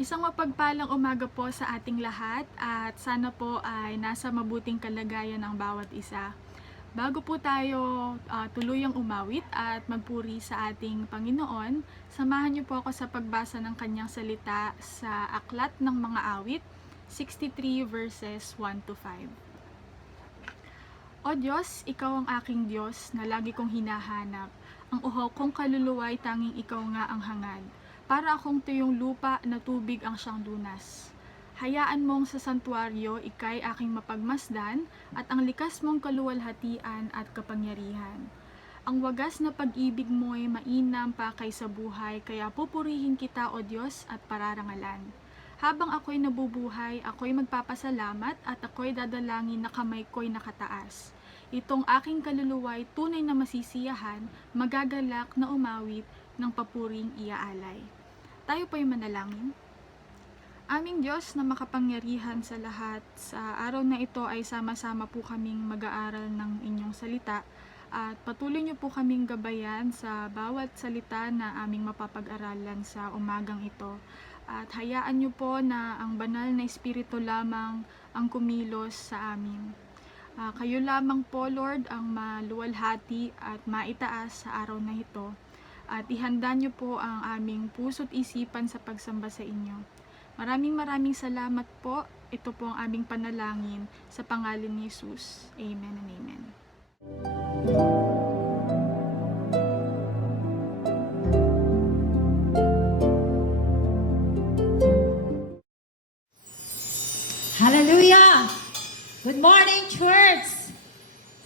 Isang mapagpalang umaga po sa ating lahat at sana po ay nasa mabuting kalagayan ang bawat isa. Bago po tayo tuluyang umawit at magpuri sa ating Panginoon, samahan niyo po ako sa pagbasa ng kanyang salita sa Aklat ng Mga Awit, 63 verses 1 to 5. O Diyos, Ikaw ang aking Diyos na lagi kong hinahanap. Ang uhaw kong kaluluwa ay tanging Ikaw nga ang hangad. Para akong tuyong lupa na tubig ang siyang lunas. Hayaan mong sa santuaryo ikay aking mapagmasdan at ang likas mong kaluwalhatian at kapangyarihan. Ang wagas na pag-ibig mo ay mainam pa kaysa buhay, kaya pupurihin kita o Diyos at pararangalan. Habang ako'y nabubuhay, ako'y magpapasalamat at ako'y dadalangin na kamay ko'y nakataas. Itong aking kaluluwa ay tunay na masisiyahan, magagalak na umawit ng papuring iaalay. Tayo po'y manalangin. Aming Diyos na makapangyarihan sa lahat, sa araw na ito ay sama-sama po kaming mag-aaral ng inyong salita at patuloy niyo po kaming gabayan sa bawat salita na aming mapapag-aralan sa umagang ito. At hayaan niyo po na ang banal na Espiritu lamang ang kumilos sa amin. Kayo lamang po, Lord, ang maluwalhati at maitaas sa araw na ito. At ihanda niyo po ang aming puso't isipan sa pagsamba sa inyo. Maraming salamat po. Ito po ang aming panalangin sa pangalan ni Jesus. Amen and amen. Hallelujah! Good morning, church!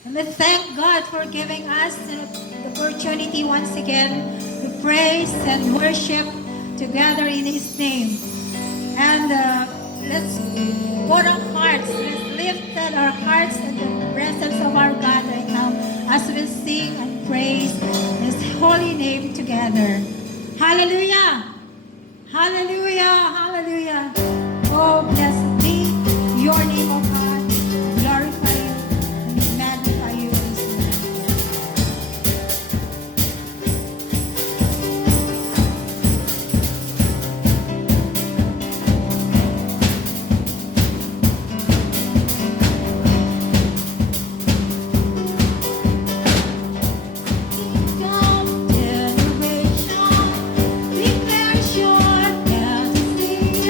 And we thank God for giving us the opportunity once again to praise and worship together in His name. And let's put our hearts, let's lift our hearts in the presence of our God right now as we sing and praise His holy name together. Hallelujah! Hallelujah! Hallelujah! Oh, blessed be your name, O God. Glorify you and magnify you in this moment. Come, generation, declare your majesty,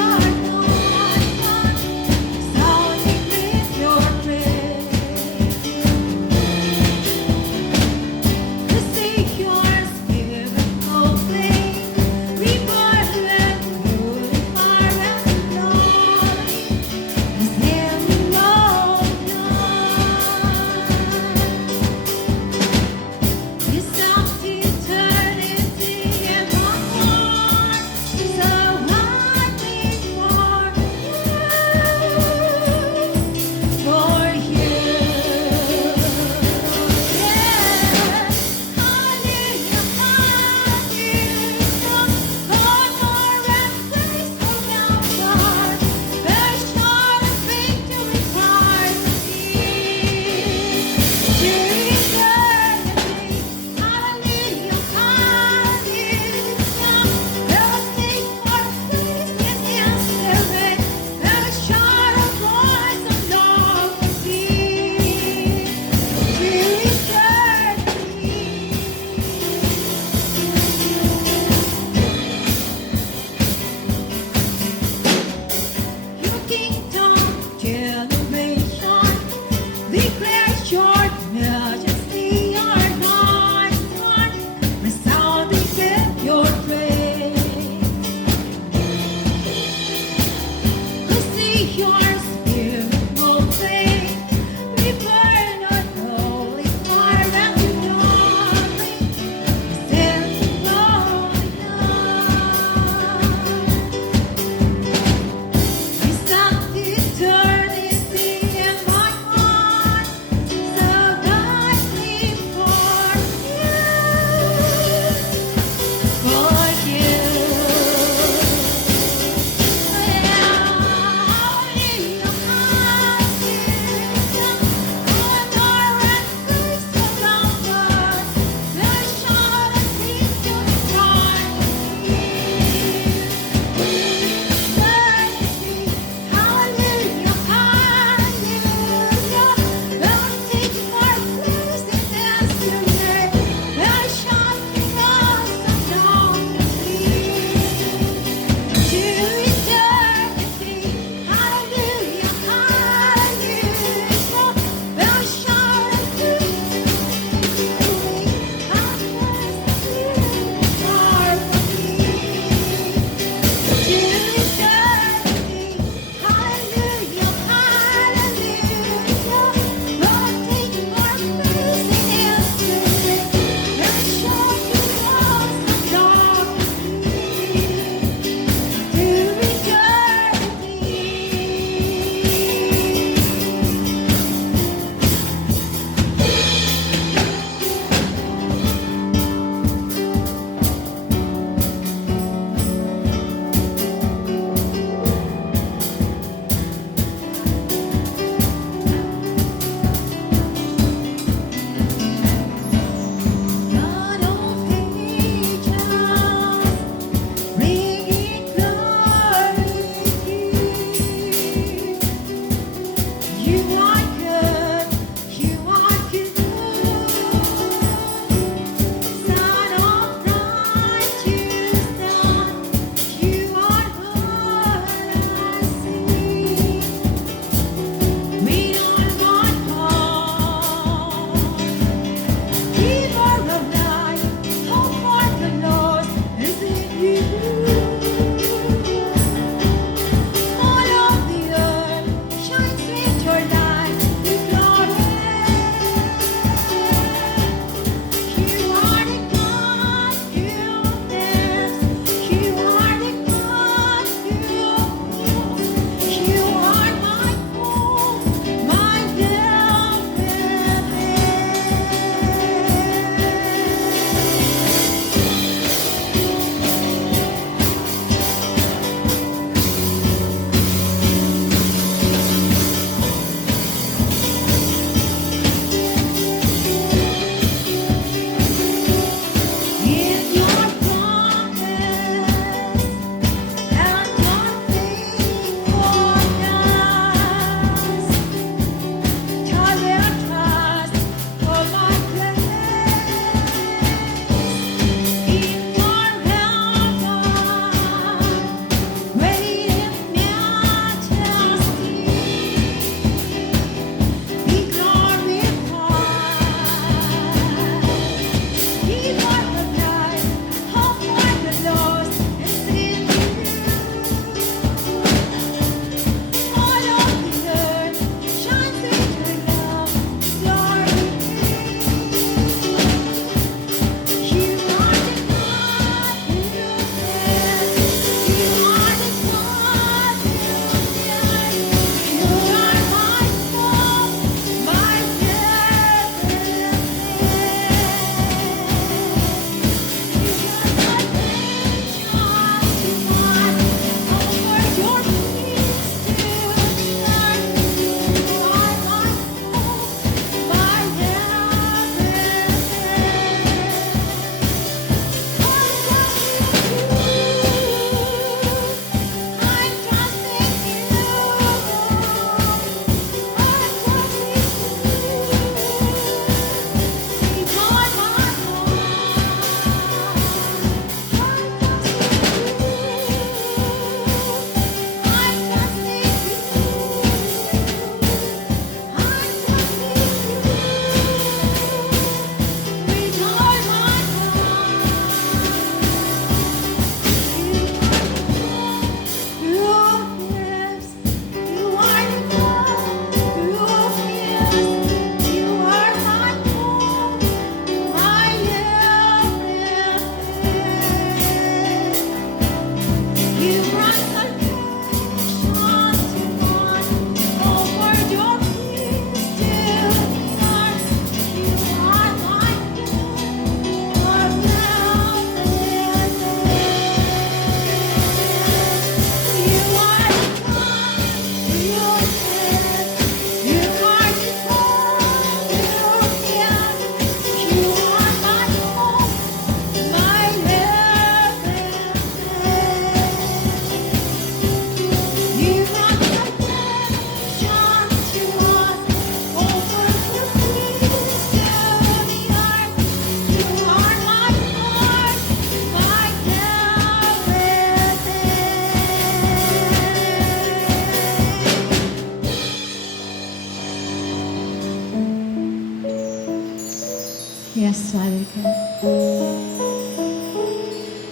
Yes, Father God.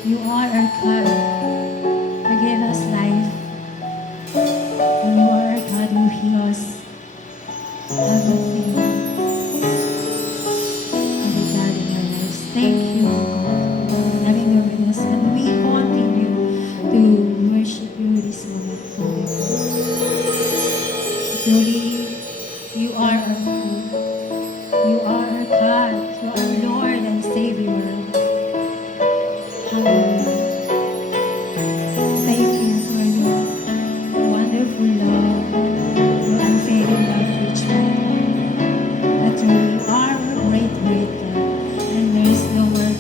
You are our God. You give us life. And you are our God who heals everything. Every God in our lives. Thank you, God, for having been with us. And we continue to worship you this moment, Father God. Truly, you are our God. You are our God. You are our Lord and Savior. Hallelujah. Thank you for your wonderful love, your unfailing love for each one. That you are a great, great God, and there is no one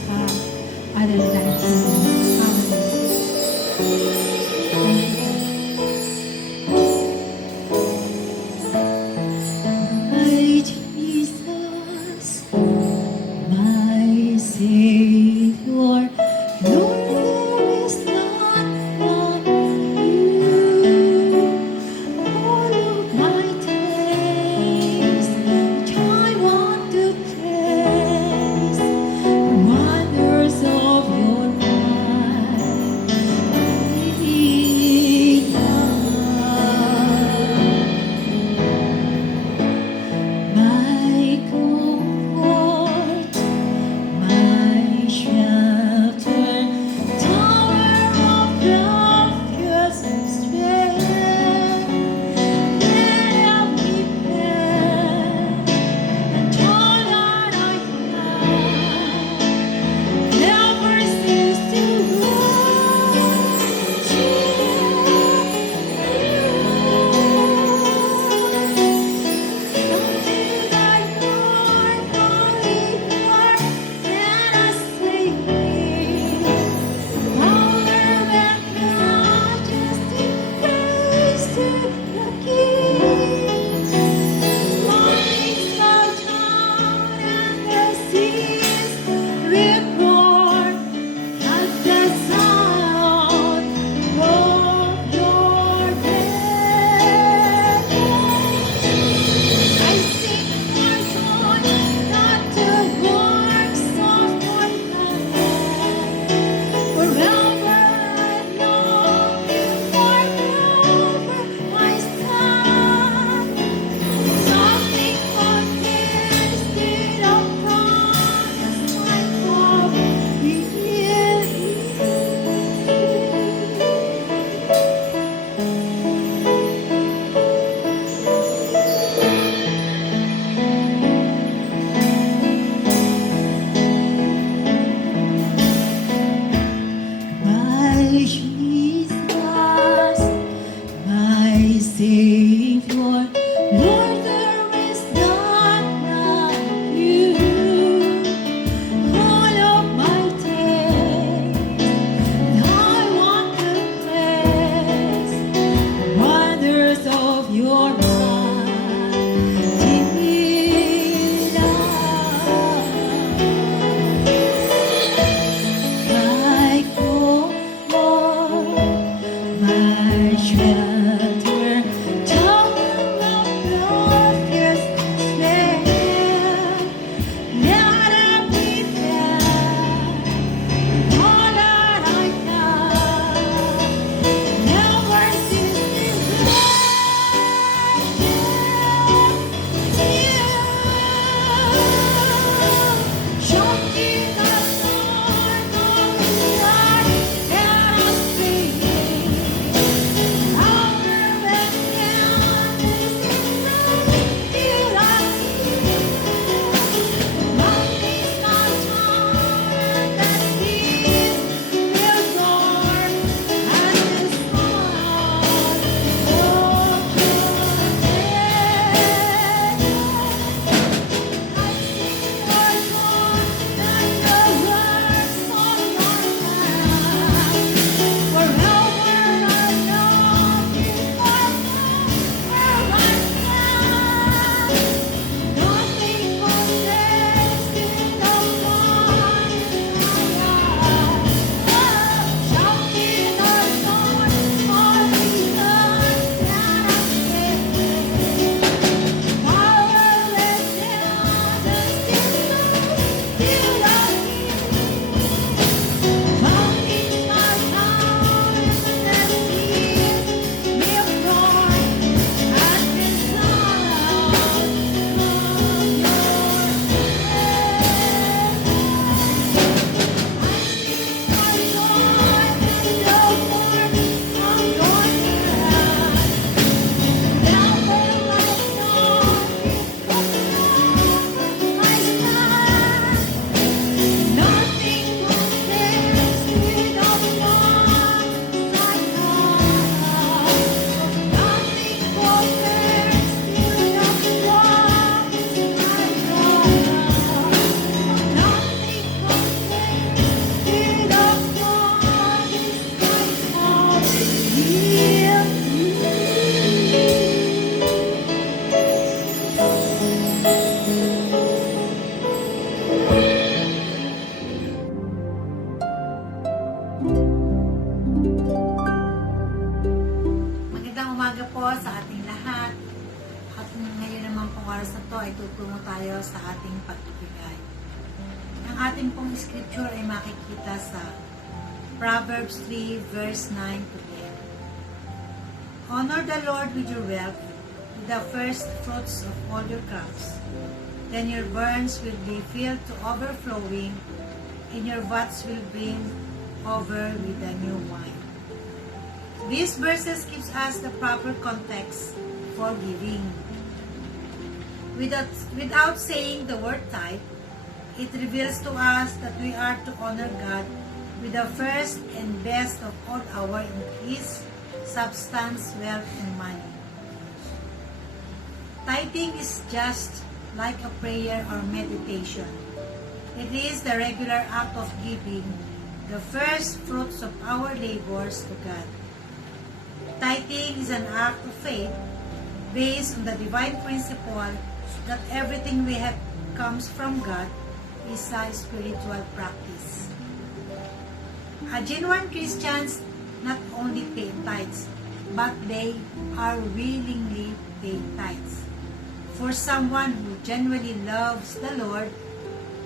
Magandang umaga po sa ating lahat. At ngayon naman pong oras na to ay tutungo tayo sa ating pagbibigay. Ang ating pong scripture ay makikita sa Proverbs 3 verse 9 to 10. Honor the Lord with your wealth, with the first fruits of all your crops. Then your barns will be filled to overflowing, and your vats will brim over with the new wine. These verses gives us the proper context for giving. Without saying the word tithe, it reveals to us that we are to honor God with the first and best of all our increase, substance, wealth, and money. Tithing is just like a prayer or meditation. It is the regular act of giving the first fruits of our labors to God. Tithing is an act of faith based on the divine principle that everything we have comes from God is a spiritual practice. A genuine Christians not only pay tithes, but they are willingly pay tithes. For someone who genuinely loves the Lord,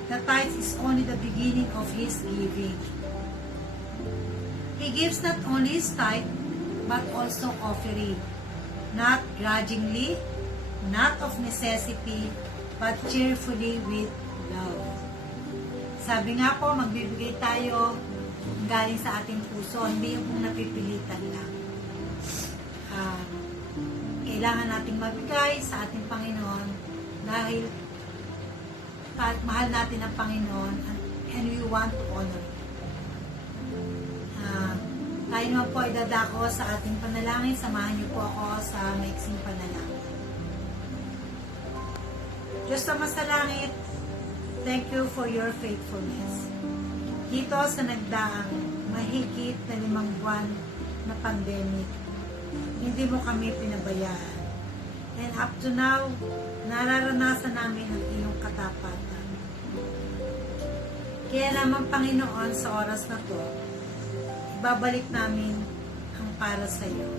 the tithes is only the beginning of his giving. He gives not only his tithe, but also offering, not grudgingly, not of necessity, but cheerfully with love. Sabi nga po, magbibigay tayo galing sa ating puso, hindi yung napipilitan lang. Kailangan nating magbigay sa ating Panginoon dahil mahal natin ang Panginoon and we want to honor Him. Tayo naman po ay dadako sa ating panalangin. Samahan niyo po ako sa maiksing panalangin. Diyos na masalangit, thank you for your faithfulness. Dito sa nagdaang mahigit na 5 buwan na pandemic, hindi mo kami pinabayaan. And up to now, nararanasan namin ang iyong katapatan. Kaya naman, Panginoon, sa oras na to, ibabalik namin ang para sa iyo.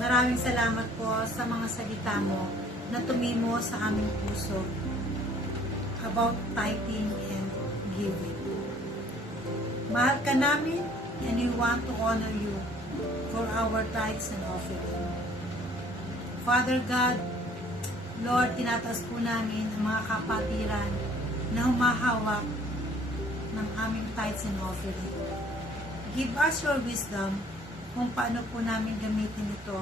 Maraming salamat po sa mga salita mo na tumimo sa aming puso about tithing and giving. Mahal ka namin and we want to honor you for our tithes and offering. Father God, Lord, tinataas po namin ang mga kapatiran na humahawak ng aming tithes and offering. Give us your wisdom kung paano po namin gamitin ito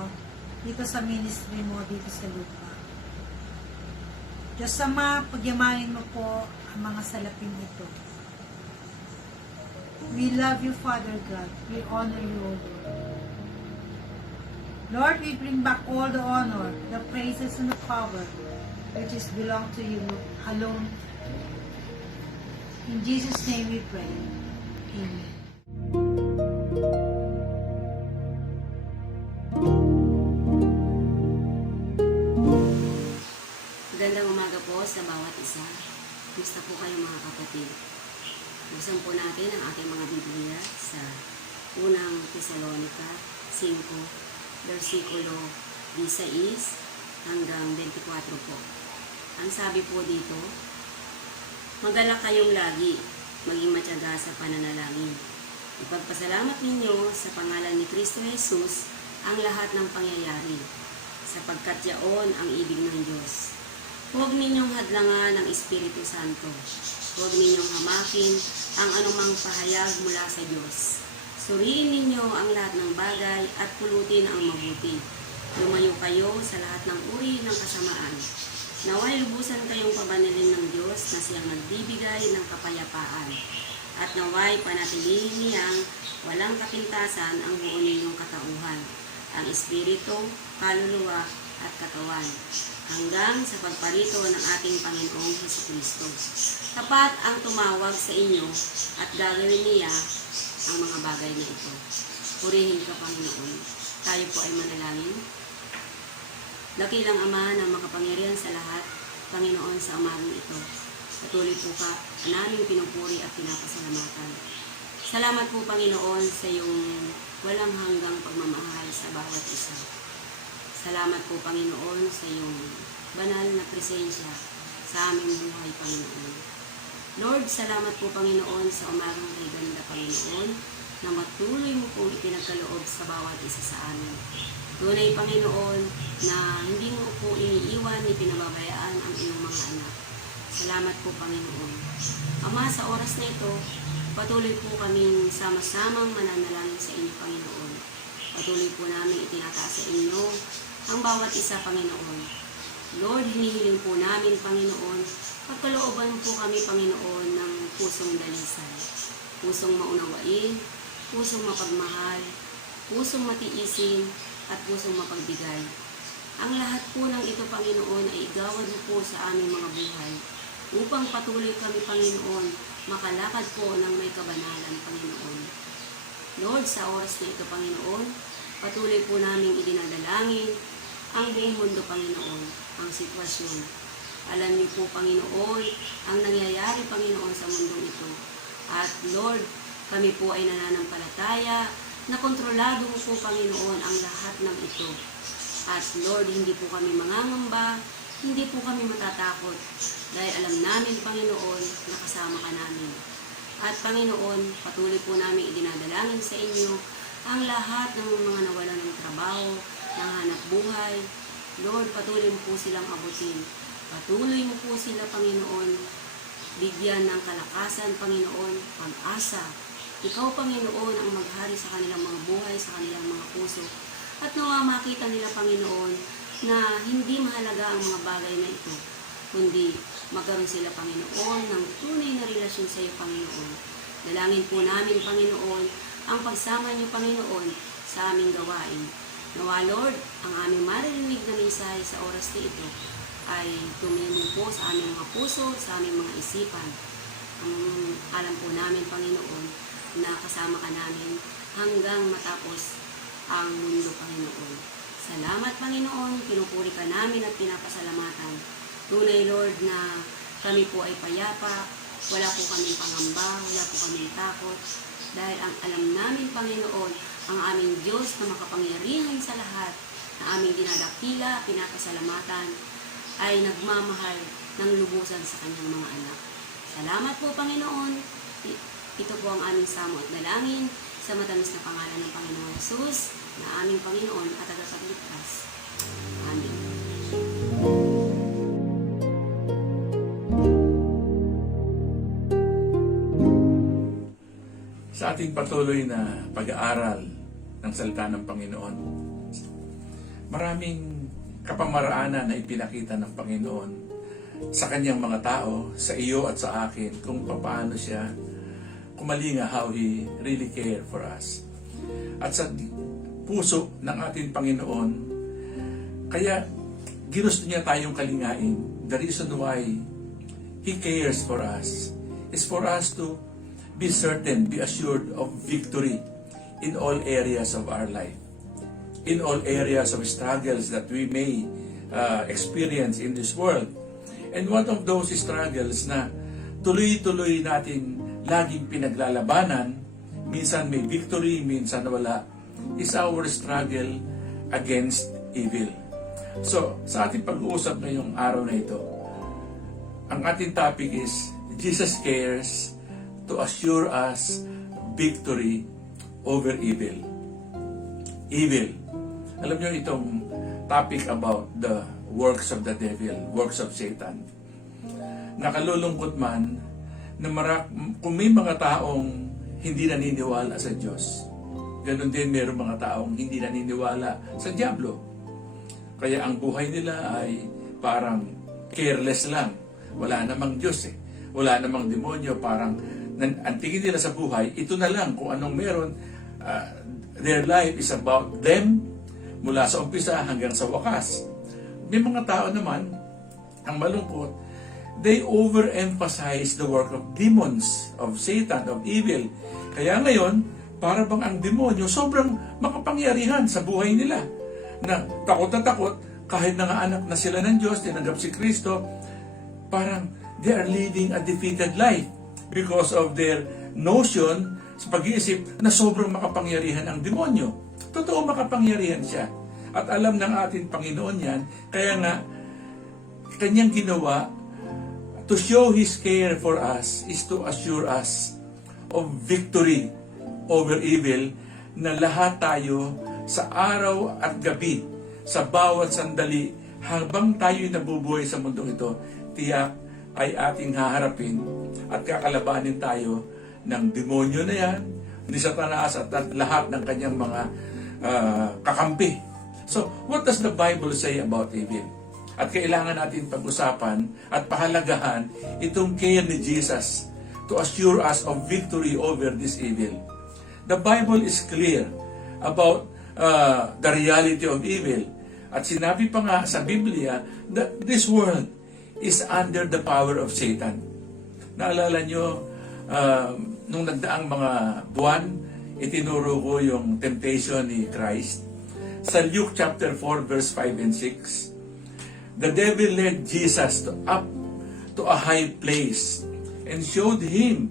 dito sa ministry mo, dito sa lupa. Diyos Ama, pagyamanin mo po ang mga salaping ito. We love you, Father God. We honor you, O Lord. Lord, we bring back all the honor, the praises, and the power which is belong to you alone. In Jesus' name we pray. Amen. Magandang umaga po sa bawat isa. Kumusta po kayo mga kapatid? Buksan po natin ang ating mga Biblia sa unang Tesalonica 5, versikulo 16 hanggang 24 po. Ang sabi po dito, magalak kayong lagi, maging matyaga sa pananalangin. Ipagpasalamat ninyo sa pangalan ni Kristo Jesus ang lahat ng pangyayari, sapagkat yaon ang ibig ng Diyos. Huwag ninyong hadlangan ang Espiritu Santo. Huwag ninyong hamakin ang anumang pahayag mula sa Diyos. Suriin ninyo ang lahat ng bagay at pulutin ang mabuti. Lumayo kayo sa lahat ng uri ng kasamaan. Naway lubusan kayong pabanilin ng Diyos na siyang nagbibigay ng kapayapaan. At naway panatilihin niyang walang kapintasan ang buo ninyong katauhan, ang Espiritu, kaluluwa at katawan, hanggang sa pagparito ng ating Panginoong Hesukristo. Tapat ang tumawag sa inyo at gagawin niya ang mga bagay na ito. Purihin ka, Panginoon. Tayo po ay manalangin. Dakilang Ama na makapangyarihan sa lahat, Panginoon, sa umagang ito. Patuloy po ka namin pinupuri at pinapasalamatan. Salamat po, Panginoon, sa iyong walang hanggang pagmamahal sa bawat isa. Salamat po, Panginoon, sa iyong banal na presensya sa aming buhay, Panginoon. Lord, salamat po, Panginoon, sa umagang kay ganda, Panginoon, na matuloy mo pong ipinagkaloob sa bawat isa sa amin. Tunay, Panginoon, na hindi mo po iniiwan ni pinababayaan ang iyong mga anak. Salamat po, Panginoon. Ama, sa oras na ito, patuloy po kaming sama-samang mananalangin sa inyo, Panginoon. Patuloy po namin itinataas sa inyo ang bawat isa, Panginoon. Lord, hinihiling po namin, Panginoon, pagkalooban po kami, Panginoon, ng pusong dalisay, pusong maunawain, pusong mapagmahal, pusong matiisin, at pusong mapagbigay. Ang lahat po ng ito, Panginoon, ay igawad mo po sa aming mga buhay, upang patuloy kami, Panginoon, makalakad po ng may kabanalan, Panginoon. Lord, sa oras na ito, Panginoon, patuloy po namin idinadalangin ang buong mundo, Panginoon, ang sitwasyon. Alam niyo po, Panginoon, ang nangyayari, Panginoon, sa mundong ito. At Lord, kami po ay nananampalataya na kontrolado mo po, Panginoon, ang lahat ng ito. At Lord, hindi po kami mangangamba, hindi po kami matatakot, dahil alam namin, Panginoon, na kasama ka namin. At Panginoon, patuloy po namin idinadalangin sa inyo ang lahat ng mga nawalan ng trabaho, ng hanap buhay. Lord, patuloy mo po silang abutin. Patuloy mo po sila, Panginoon, bigyan ng kalakasan, Panginoon, pag-asa. Ikaw, Panginoon, ang maghari sa kanilang mga buhay, sa kanilang mga puso. At nawa makita nila, Panginoon, na hindi mahalaga ang mga bagay na ito, kundi magkaroon sila, Panginoon, ng tunay na relasyon sa iyo, Panginoon. Dalangin po namin, Panginoon, ang pagsama niyo, Panginoon, sa aming gawain. Nawa, Lord, ang aming maririnig na mensahe sa oras na ito ay tumingin po sa aming mga puso, sa aming mga isipan. Alam po namin, Panginoon, na kasama ka namin hanggang matapos ang mundo, Panginoon. Salamat, Panginoon, pinupuri ka namin at pinapasalamatan. Tunay, Lord, na kami po ay payapa, wala po kaming pangamba, wala po kaming takot, dahil ang alam namin, Panginoon, ang aming Diyos na makapangyarihan sa lahat, na aming dinadakila, pinapasalamatan, ay nagmamahal ng lubusan sa kanyang mga anak. Salamat po, Panginoon. Ito po ang aming samo at dalangin sa matamis na pangalan ng Panginoon Jesus, na aming Panginoon at tagapagligtas. Amen. Sa ating patuloy na pag-aaral ng salita ng Panginoon, maraming kapamaraanan na ipinakita ng Panginoon sa kanyang mga tao, sa iyo at sa akin, kung paano siya kumalinga, how He really care for us. At sa puso ng ating Panginoon, kaya ginusto niya tayong kalingain. The reason why He cares for us is for us to be certain, be assured of victory in all areas of our life, in all areas of struggles that we may experience in this world. And one of those struggles na tuloy-tuloy natin laging pinaglalabanan, minsan may victory, minsan wala, is our struggle against evil. So, sa ating pag-uusap ngayong araw na ito, ang ating topic is Jesus cares to assure us victory over evil. Evil. Alam niyo itong topic about the works of the devil, works of Satan. Nakalulungkot man na kung may mga taong hindi naniniwala sa Diyos, ganun din mayroong mga taong hindi naniniwala sa Diablo. Kaya ang buhay nila ay parang careless lang. Wala namang Diyos eh. Wala namang demonyo, parang ang tingin nila sa buhay, ito na lang kung anong meron. Their life is about them mula sa umpisa hanggang sa wakas. May mga tao naman, ang malungkot, they overemphasize the work of demons, of Satan, of evil. Kaya ngayon, para bang ang demonyo sobrang makapangyarihan sa buhay nila. Na takot kahit nanganak na sila ng Diyos, tinanggap si Kristo, parang they are living a defeated life because of their notion sa pag-iisip na sobrang makapangyarihan ang demonyo. Totoo makapangyarihan siya. At alam ng ating Panginoon yan, kaya nga, kanyang ginawa to show His care for us is to assure us of victory over evil, na lahat tayo sa araw at gabi, sa bawat sandali, habang tayo'y nabubuhay sa mundong ito, tiyak ay ating haharapin at kakalabanin tayo ng demonyo na yan, ni Satanas at lahat ng kanyang mga kakampi. So, what does the Bible say about evil? At kailangan natin pag-usapan at pahalagahan itong care ni Jesus to assure us of victory over this evil. The Bible is clear about the reality of evil. At sinabi pa nga sa Biblia that this world is under the power of Satan. Naalala nyo, nung nagdaang mga buwan, itinuro ko yung temptation ni Christ. Sa Luke chapter 4 verse 5 and 6, the devil led Jesus up to a high place and showed him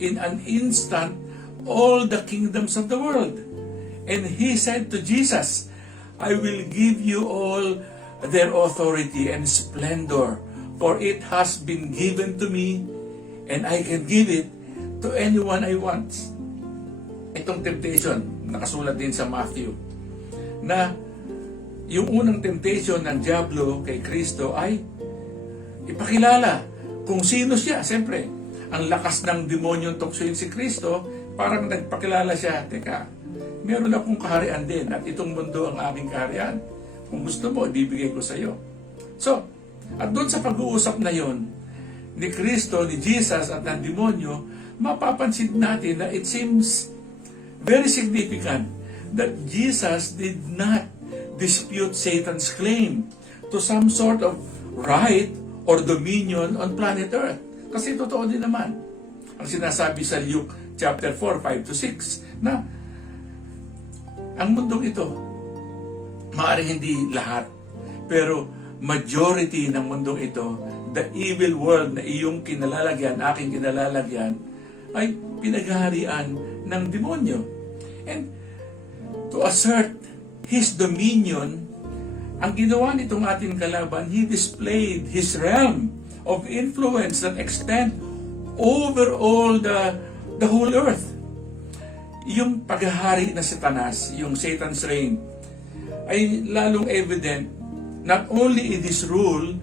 in an instant all the kingdoms of the world. And he said to Jesus, I will give you all their authority and splendor, for it has been given to me, and I can give it to anyone I want. Itong temptation, nakasulat din sa Matthew, na yung unang temptation ng Diablo kay Kristo ay ipakilala kung sino siya. Siyempre, ang lakas ng demonyong tuksoin si Kristo, parang nagpakilala siya, teka, meron akong kaharian din at itong mundo ang aking kaharian. Kung gusto mo, ibibigay ko sa iyo. So, at doon sa pag-uusap na yon ni Kristo, ni Jesus at ng demonyo, mapapansin natin na it seems very significant that Jesus did not dispute Satan's claim to some sort of right or dominion on planet Earth. Kasi totoo din naman ang sinasabi sa Luke chapter 4, 5 to 6 na ang mundong ito, maaaring hindi lahat, pero majority ng mundong ito, the evil world na iyong kinalalagyan, aking kinalalagyan, ay pinaghaharian ng demonyo. And to assert his dominion, ang ginawa nitong ating kalaban, he displayed his realm of influence that extend over all the whole earth. Yung paghahari na Satanas, yung Satan's reign, ay lalong evident not only in his rule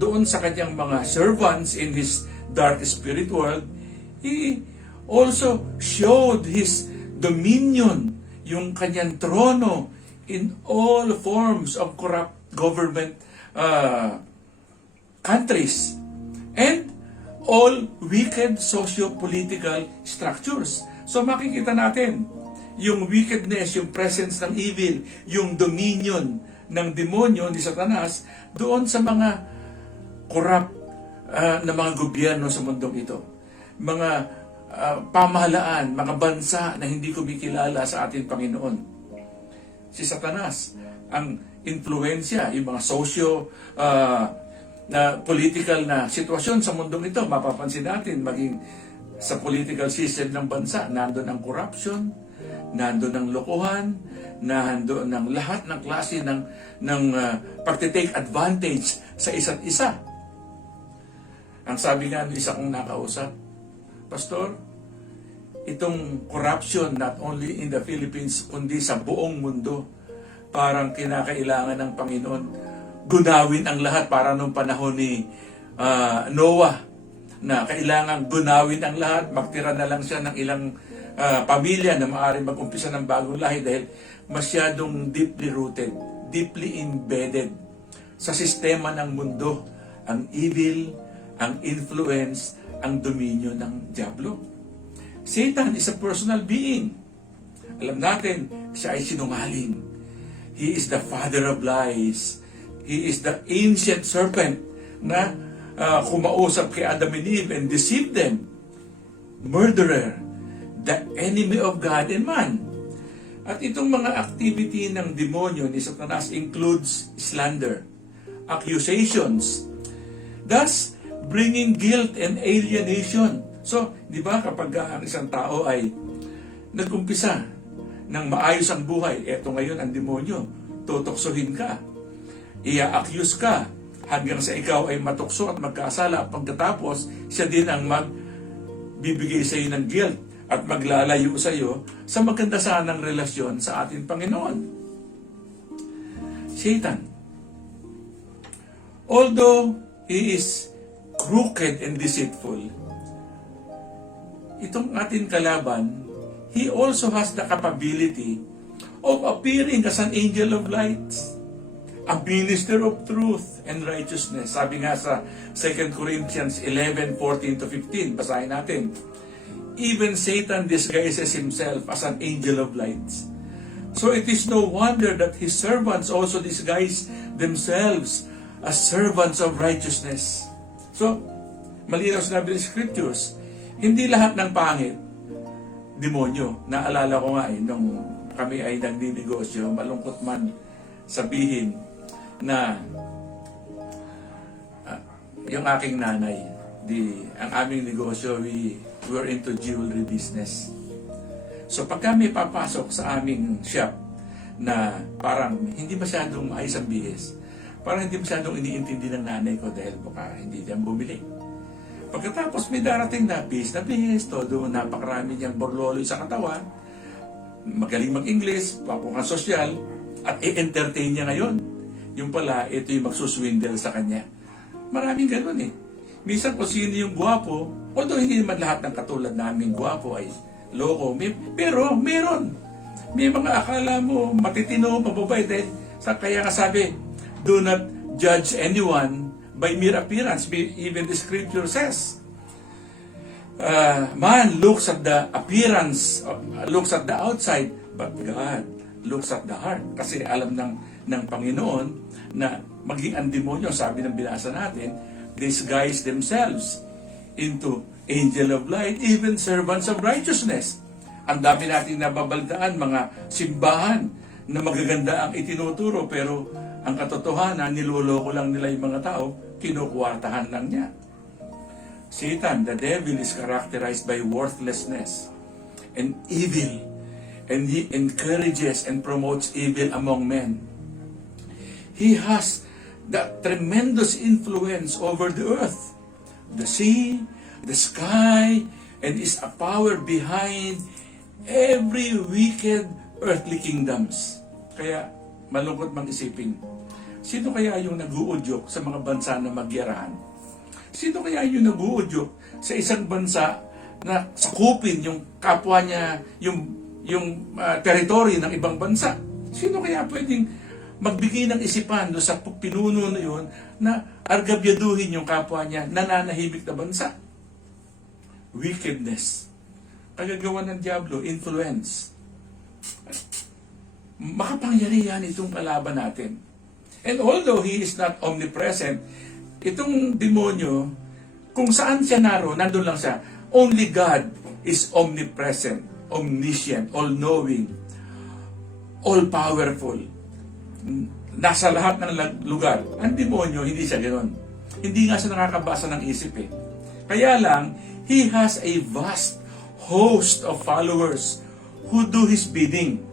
doon sa kanyang mga servants in his dark spirit world, he also showed his dominion, yung kanyang trono in all forms of corrupt government countries and all wicked socio-political structures. So makikita natin yung wickedness, yung presence ng evil, yung dominion ng demonyo ni Satanas doon sa mga corrupt na mga gobyerno sa mundong ito. Mga pamahalaan, mga bansa na hindi kumikilala sa ating Panginoon. Si Satanas, ang influensya, yung mga na political na sitwasyon sa mundong ito, mapapansin natin, maging sa political system ng bansa, nandun ang corruption, nandun ang lokohan, nandun ang lahat ng klase ng pagtitake advantage sa isa't isa. Ang sabi nga ng isa kong nakausap, Pastor, itong corruption not only in the Philippines, kundi sa buong mundo, parang kinakailangan ng Panginoon gunawin ang lahat para nung panahon ni Noah, na kailangan gunawin ang lahat, magtira na lang siya ng ilang pamilya na maaaring mag-umpisa ng bagong lahi dahil masyadong deeply rooted, deeply embedded sa sistema ng mundo ang evil, ang influence, ang dominyo ng Diablo. Satan is a personal being. Alam natin, siya ay sinungaling. He is the father of lies. He is the ancient serpent na kumausap kay Adam and Eve and deceived them. Murderer, the enemy of God and man. At itong mga activity ng demonyo ni Satanas includes slander, accusations. Thus, bringing guilt and alienation. So, di ba kapag ang isang tao ay nag-umpisa ng maayos ang buhay, eto ngayon ang demonyo, tutoksohin ka, ia-accuse ka, hanggang sa ikaw ay matukso at magkasala. Pagkatapos, siya din ang magbibigay sa iyo ng guilt at maglalayo sa iyo sa maganda sanang relasyon sa ating Panginoon. Satan, although he is crooked and deceitful, itong ating kalaban, he also has the capability of appearing as an angel of light, a minister of truth and righteousness. Sabi nga sa 2 Corinthians 11:14-15, basahin natin. Even Satan disguises himself as an angel of light. So it is no wonder that his servants also disguise themselves as servants of righteousness. So, malinaw sinabi ng Scriptures, hindi lahat ng pangit, demonyo. Naalala ko nga nung kami ay nagninegosyo, malungkot man sabihin na yung aking nanay, ang aming negosyo, we were into jewelry business. So pag kami papasok sa aming shop na parang hindi masyadong ayos ang bihis, parang hindi masyadong iniintindi ng nanay ko dahil baka hindi diyan bumili. Pagkatapos may darating na bihis, todo, napakarami niyang borloloy sa katawan, magaling mag-English, papukang sosyal, at i-entertain niya ngayon. Yung pala, ito yung magsuswindle sa kanya. Maraming ganun Minsan kung sino yung gwapo, although hindi naman lahat ng katulad naming gwapo ay loko, pero meron. May mga akala mo matitino, mababay dahil kaya nga sabi, do not judge anyone by mere appearance. Even the Scripture says, man looks at the appearance, looks at the outside, but God looks at the heart. Kasi alam ng Panginoon na maging ang demonyo, sabi ng binasa natin, disguise themselves into angel of light, even servants of righteousness. Ang dami natin nababaldaan, mga simbahan na magaganda ang itinuturo, pero ang katotohanan, niloloko lang nila yung mga tao, kinukuwartahan lang niya. Satan, the devil, is characterized by worthlessness and evil, and he encourages and promotes evil among men. He has that tremendous influence over the earth, the sea, the sky, and is a power behind every wicked earthly kingdoms. Kaya malungkot mang isipin, sino kaya yung nag-uudyok sa mga bansa na magyarahan? Sino kaya yung nag-uudyok sa isang bansa na sakupin yung kapwa niya, yung teritoryo ng ibang bansa? Sino kaya pwedeng magbigay ng isipan do sa pinuno na yun na argabyaduhin yung kapwa niya, nananahimik na bansa? Wickedness. Kagagawa ng Diablo, influence. Makapangyarihan itong kalaban natin. And although he is not omnipresent, itong demonyo, kung saan siya naroon, nandun lang siya. Only God is omnipresent, omniscient, all-knowing, all-powerful. Nasa lahat ng lugar. Ang demonyo, hindi siya ganoon. Hindi nga siya nakakabasa ng isip Kaya lang, he has a vast host of followers who do his bidding.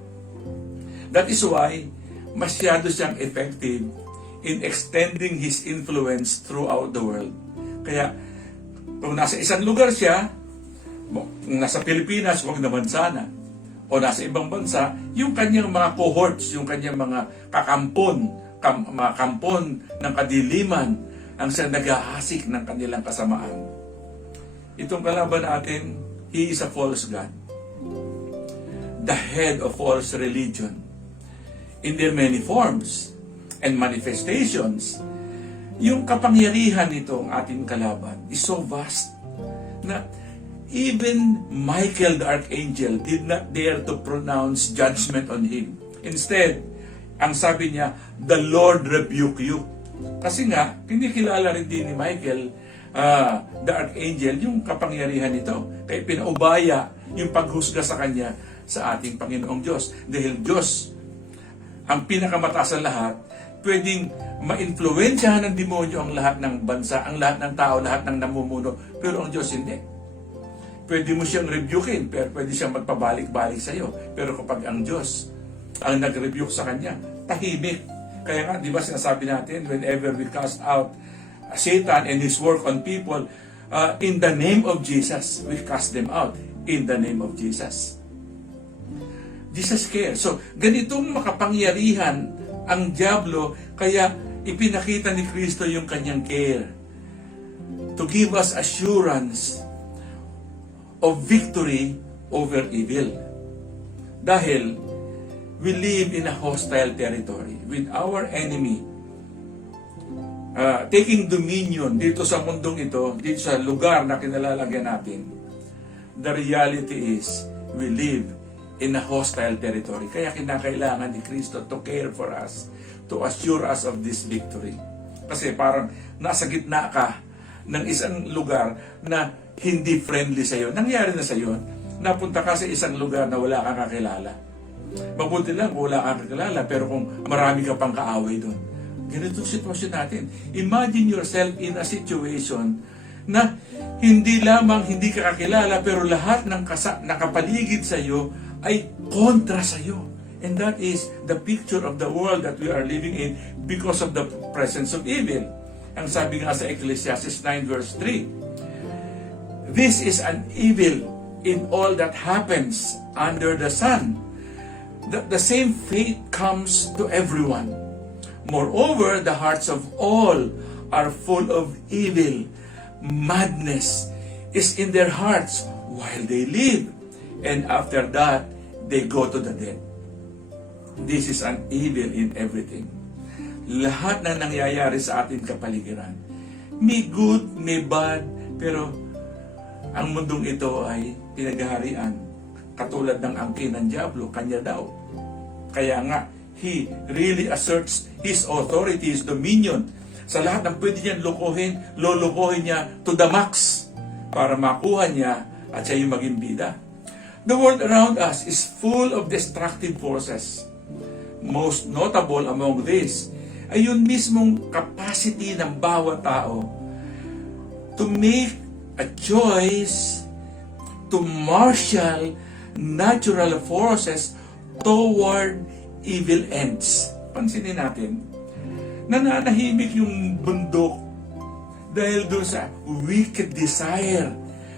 That is why, masyado siyang effective in extending his influence throughout the world. Kaya, kung nasa isang lugar siya, kung nasa Pilipinas, huwag naman sana. O nasa ibang bansa, yung kanyang mga cohorts, yung kanyang mga kakampon, mga kampon ng kadiliman, ang siya nag-ahasik ng kanilang kasamaan. Itong kalaban natin, he is a false god. The head of false religion. In their many forms and manifestations, yung kapangyarihan nitong ating kalaban is so vast na even Michael the Archangel did not dare to pronounce judgment on him. Instead, ang sabi niya, the Lord rebuke you. Kasi nga, kinikilala rin din ni Michael, the Archangel, yung kapangyarihan nito. Kaya pinaubaya yung paghusga sa kanya sa ating Panginoong Diyos. Dahil Diyos, ang pinakamataas sa lahat, pwedeng ma-influensyahan ng demonyo ang lahat ng bansa, ang lahat ng tao, lahat ng namumuno. Pero ang Diyos hindi. Pwede mo siyang rebukein, pero pwede siyang magpabalik-balik sa iyo. Pero kapag ang Diyos ang nag-rebuke sa kanya, tahimik. Kaya nga, di ba sinasabi natin, whenever we cast out Satan and his work on people, in the name of Jesus, we cast them out. In the name of Jesus. Jesus cares. So, ganitong makapangyarihan ang diablo, kaya ipinakita ni Kristo yung kanyang care to give us assurance of victory over evil. Dahil we live in a hostile territory with our enemy taking dominion dito sa mundong ito, dito sa lugar na kinalalagyan natin. The reality is we live in a hostile territory. Kaya kinakailangan ni Kristo to care for us, to assure us of this victory. Kasi parang nasa gitna ka ng isang lugar na hindi friendly sa iyo. Nangyari na sa iyo, napunta ka sa isang lugar na wala kang kakilala. Mabuti lang kung wala kang kakilala, pero kung marami ka pang kaaway doon. Ganito ang sitwasyon natin. Imagine yourself in a situation na hindi lamang hindi ka kakilala, pero lahat ng nakapaligid sa iyo ay kontra sa iyo. And that is the picture of the world that we are living in because of the presence of evil. Ang sabi nga sa Ecclesiastes 9 verse 3, this is an evil in all that happens under the sun. The same fate comes to everyone. Moreover, the hearts of all are full of evil. Madness is in their hearts while they live. And after that, they go to the dead. This is an evil in everything. Lahat na nangyayari sa ating kapaligiran, may good, may bad, pero ang mundong ito ay pinaghaharian. Katulad ng angkin ng diablo, kanya daw. Kaya nga, he really asserts his authority, his dominion. Sa lahat ng pwede niyang lukuhin, lulukuhin niya to the max para makuha niya at siya yung maging bida. The world around us is full of destructive forces. Most notable among these ay yung mismong capacity ng bawat tao to make a choice to marshal natural forces toward evil ends. Pansinin natin, nananahimik yung bundok dahil doon sa wicked desire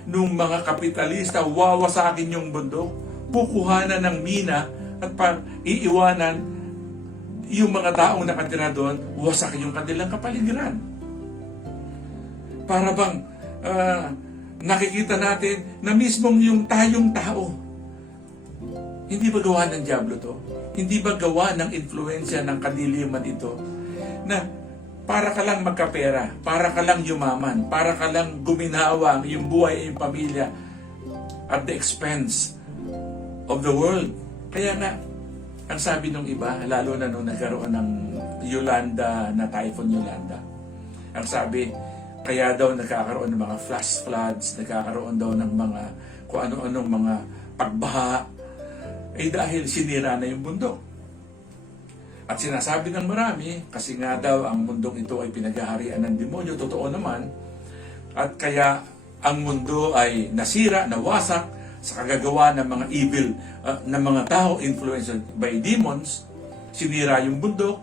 nung mga kapitalista, wawasakin yung bundok, pukuhanan ng mina at iiwanan yung mga taong nakatira doon, wasakin yung kanilang kapaligiran. Para bang nakikita natin na mismong yung tayong tao, hindi ba gawa ng diablo to? Hindi ba gawa ng influensya ng kadiliman ito? Na para ka lang magkapera, para ka lang yumaman, para ka lang guminhawa yung buhay, yung pamilya at the expense of the world. Kaya nga, ang sabi nung iba, lalo na nung nagkaroon ng Yolanda, na Typhoon Yolanda, ang sabi, kaya daw nagkakaroon ng mga flash floods, nagkakaroon daw ng mga kung ano-anong mga pagbaha, ay dahil sinira na yung bundok. At sinasabi ng marami, kasi nga daw ang mundong ito ay pinaghaharian ng demonyo, totoo naman, at kaya ang mundo ay nasira, nawasak, sa kagagawa ng mga evil, ng mga tao influenced by demons, sinira yung bundok,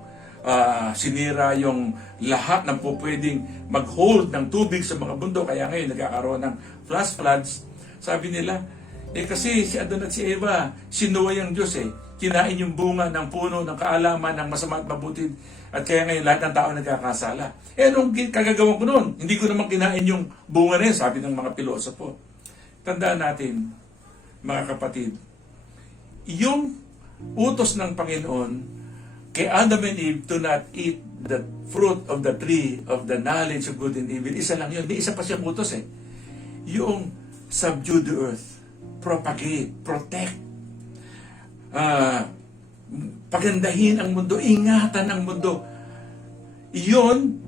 sinira yung lahat ng pwedeng mag-hold ng tubig sa mga bundok, kaya ngayon nagkakaroon ng flash floods. Sabi nila, kasi si Adan at si Eva, sinuway ang Diyos kinain yung bunga ng puno, ng kaalaman, ng masama at mabuti, at kaya ngayon lahat ng tao nagkakasala. Anong kagagawan ko noon? Hindi ko naman kinain yung bunga na yun, sabi ng mga pilosopo. Tandaan natin, mga kapatid, yung utos ng Panginoon kay Adam and Eve to not eat the fruit of the tree of the knowledge of good and evil, isa lang yun. May isa pa siyang utos yung subdue the earth, propagate, protect, pagandahin ang mundo, ingatan ang mundo. Iyon,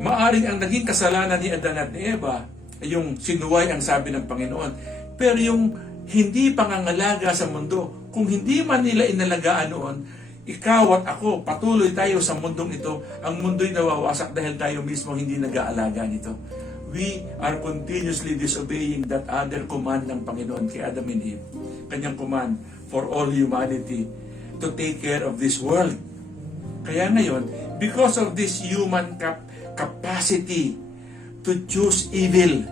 maaring ang naging kasalanan ni Adan at ni Eva, yung sinuway ang sabi ng Panginoon. Pero yung hindi pangangalaga sa mundo, kung hindi man nila inalagaan noon, ikaw at ako, patuloy tayo sa mundong ito. Ang mundo'y nawawasak dahil tayo mismo hindi nag-aalaga nito. We are continuously disobeying that other command ng Panginoon kay Adam and Eve. Kanyang command for all humanity to take care of this world. Kaya ngayon, because of this human capacity to choose evil,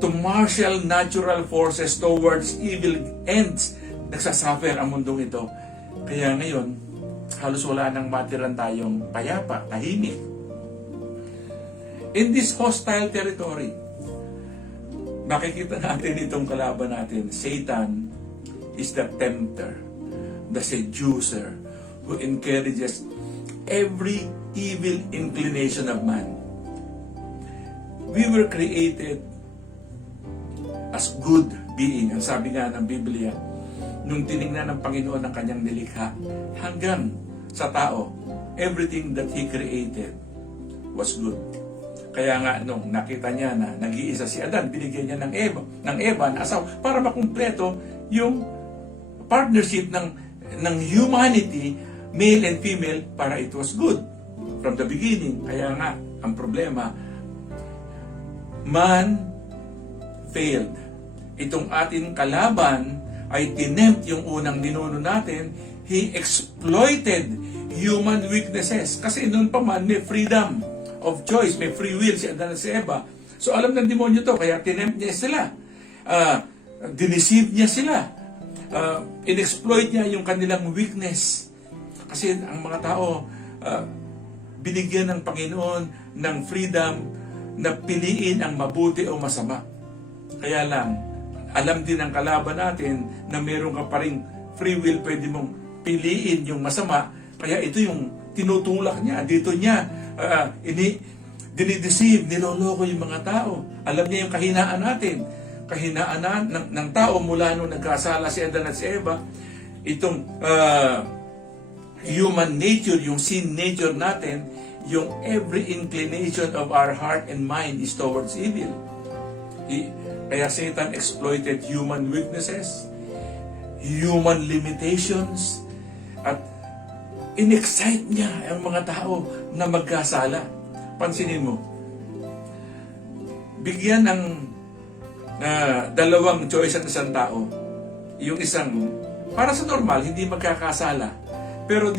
to marshal natural forces towards evil ends, nagsasuffer ang mundong ito. Kaya ngayon, halos wala nang matiran tayong payapa, tahimik. In this hostile territory, makikita natin itong kalaban natin. Satan is the tempter, the seducer, who encourages every evil inclination of man. We were created as good being. Ang sabi nga ng Biblia, nung tiningnan ng Panginoon ang kanyang nilikha, hanggang sa tao, everything that He created was good. Kaya nga, nung nakita niya na nag-iisa si Adan, binigyan niya ng Eva, na asawa, para makumpleto yung partnership ng humanity, male and female, para it was good from the beginning. Kaya nga, ang problema, man failed. Itong ating kalaban ay tinempt yung unang ninuno natin. He exploited human weaknesses. Kasi noon pa man, may freedom of choice, may free will si Adan at si Eva. So alam ng demonyo to, kaya tinempt niya sila. Dineceive niya sila. In-exploit niya yung kanilang weakness. Kasi ang mga tao, binigyan ng Panginoon ng freedom na piliin ang mabuti o masama. Kaya lang, alam din ng kalaban natin na meron ka pa rin free will, pwede mong piliin yung masama. Kaya ito yung tinutulak niya. Dito niya, dinideceive, niloloko yung mga tao. Alam niya yung kahinaan natin. Kahinaan ng tao mula nung nagkasala si Adan at si Eva. Itong human nature, yung sin nature natin, yung every inclination of our heart and mind is towards evil. Kaya Satan exploited human weaknesses, human limitations, at in-excite niya ang mga tao na magkasala. Pansinin mo, bigyan ng dalawang choice ang isang tao. Yung isang, para sa normal, hindi magkakasala. Pero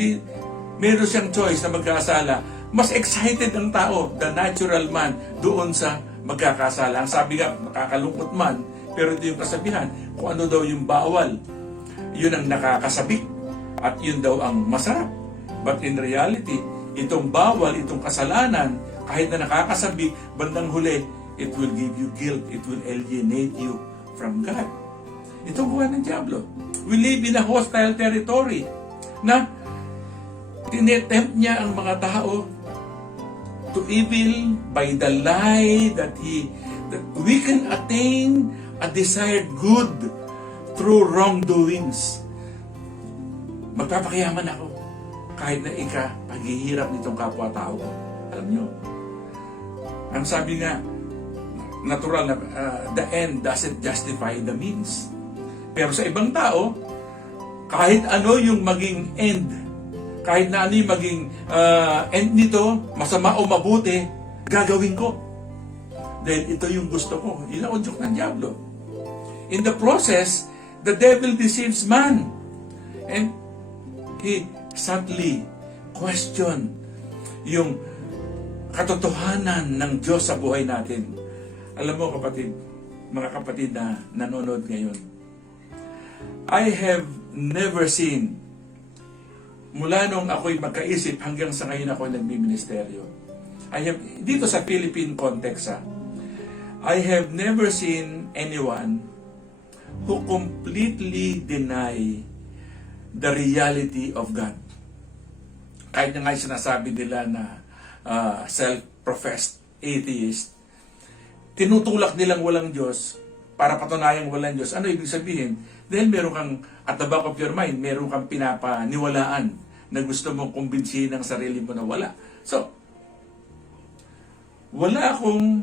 meron siyang choice na magkasala. Mas excited ang tao, the natural man, doon sa magkakasala. Ang sabi nga, nakakalungkot man, pero ito yung kasabihan, kung ano daw yung bawal, yun ang nakakasabik, at yun daw ang masarap. But in reality, itong bawal, itong kasalanan, kahit na nakakasabik, bandang huli, it will give you guilt, it will alienate you from God. Itong buwan ng Diablo. We live in a hostile territory na tinetempt niya ang mga tao to evil by the lie that we can attain a desired good through wrongdoings. Magpapakiyaman ako kahit na paghihirap nitong kapwa-tao ko. Alam nyo, ang sabi nga, natural na the end doesn't justify the means. Pero sa ibang tao, kahit ano yung maging end, kahit na ano yung maging end nito, masama o mabuti, gagawin ko. Dahil ito yung gusto ko. Yun ang udyok ng Diablo. In the process, the devil deceives man. And he subtly question yung katotohanan ng Diyos sa buhay natin. Alam mo kapatid, mga kapatid na nanonood ngayon, I have never seen, mula nung ako'y magkaisip hanggang sa ngayon ako'y nagbiministeryo, dito sa Philippine context I have never seen anyone who completely deny the reality of God. Kahit na nga sinasabi nila na self-professed atheist, tinutulak nilang walang Diyos para patunayang walang Diyos. Ano ibig sabihin? Dahil meron kang, at the back of your mind, meron kang pinapaniwalaan na gusto mong kumbinsihin ng sarili mo na wala. So, wala akong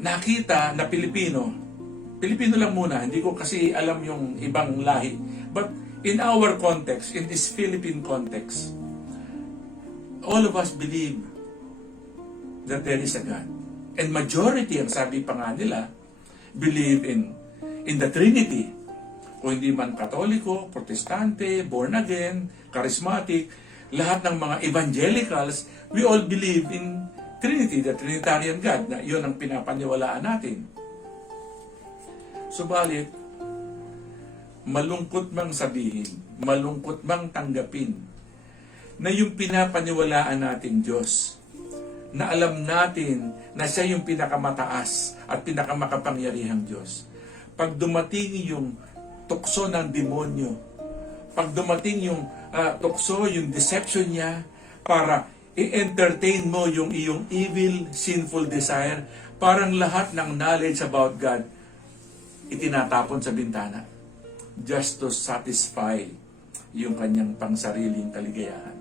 nakita na Pilipino lang muna. Hindi ko kasi alam yung ibang lahi. But in our context, in this Philippine context, all of us believe that there is a God. And majority, ang sabi pa nga nila, believe in the Trinity. Kung hindi man Katoliko, Protestante, born again, charismatic, lahat ng mga evangelicals, we all believe in Trinity, the Trinitarian God, na iyon ang pinapaniwalaan natin. Subalit, malungkot mang sabihin, malungkot mang tanggapin, na yung pinapaniwalaan nating Diyos, na alam natin na siya yung pinakamataas at pinakamakapangyarihang Diyos. Pag dumating yung tukso ng demonyo, pag dumating yung tukso, yung deception niya, para i-entertain mo yung iyong evil, sinful desire, parang lahat ng knowledge about God, itinatapon sa bintana just to satisfy yung kanyang pangsariling kaligayahan.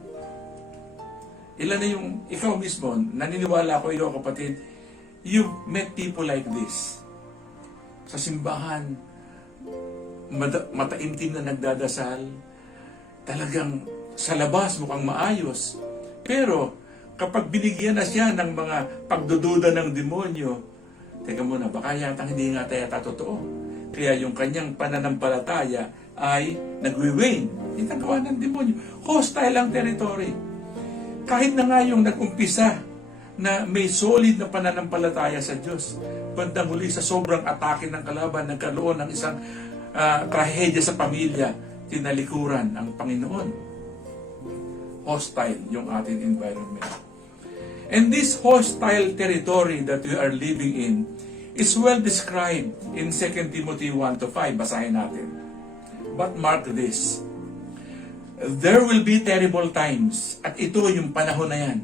Ilan na yung, ikaw mismo, naniniwala ko, ikaw kapatid, you've met people like this. Sa simbahan, mataimtim na nagdadasal, talagang sa labas mukhang maayos. Pero, kapag binigyan na siya ng mga pagdududa ng demonyo, teka muna, baka yata hindi nga tayo totoo. Kaya yung kanyang pananampalataya ay nagwi-wane. Itagawa ng demonyo. Hostile ang territory. Kahit na nga yung nag-umpisa na may solid na pananampalataya sa Diyos, bandang huli sa sobrang atake ng kalaban, nagkaroon ng isang trahedya sa pamilya, tinalikuran ang Panginoon. Hostile yung ating environment. And this hostile territory that we are living in is well described in 2 Timothy 1-5. Basahin natin. But mark this. There will be terrible times. At ito yung panahon na yan.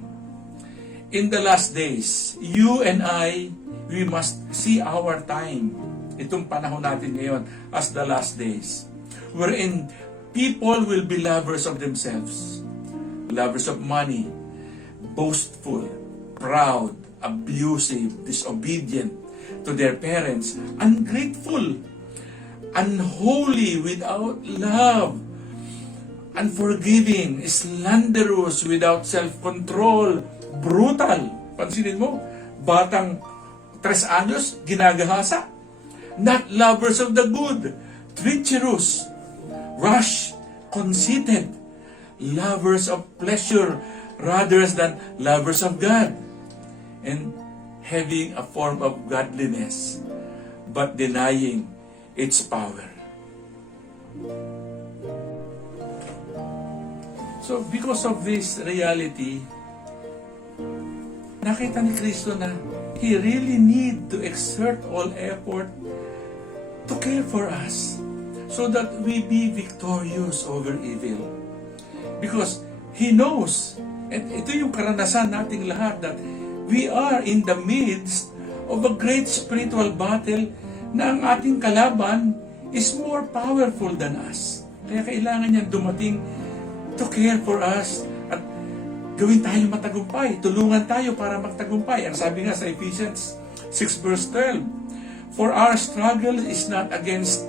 In the last days, you and I, we must see our time. Itong panahon natin ngayon as the last days. Wherein people will be lovers of themselves. Lovers of money. Boastful. Proud. Abusive. Disobedient to their parents. Ungrateful. Unholy without love. Unforgiving, slanderous, without self-control, brutal. Pansinin mo, batang 3 anyos, ginagahasa. Not lovers of the good, treacherous, rash, conceited, lovers of pleasure rather than lovers of God, and having a form of godliness, but denying its power. So, because of this reality, nakita ni Kristo na He really need to exert all effort to care for us so that we be victorious over evil. Because He knows, and ito yung karanasan nating lahat, that we are in the midst of a great spiritual battle na ang ating kalaban is more powerful than us. Kaya kailangan niya dumating to care for us at gawin tayo matagumpay. Tulungan tayo para magtagumpay. Ang sabi nga sa Ephesians 6 verse 12, for our struggle is not against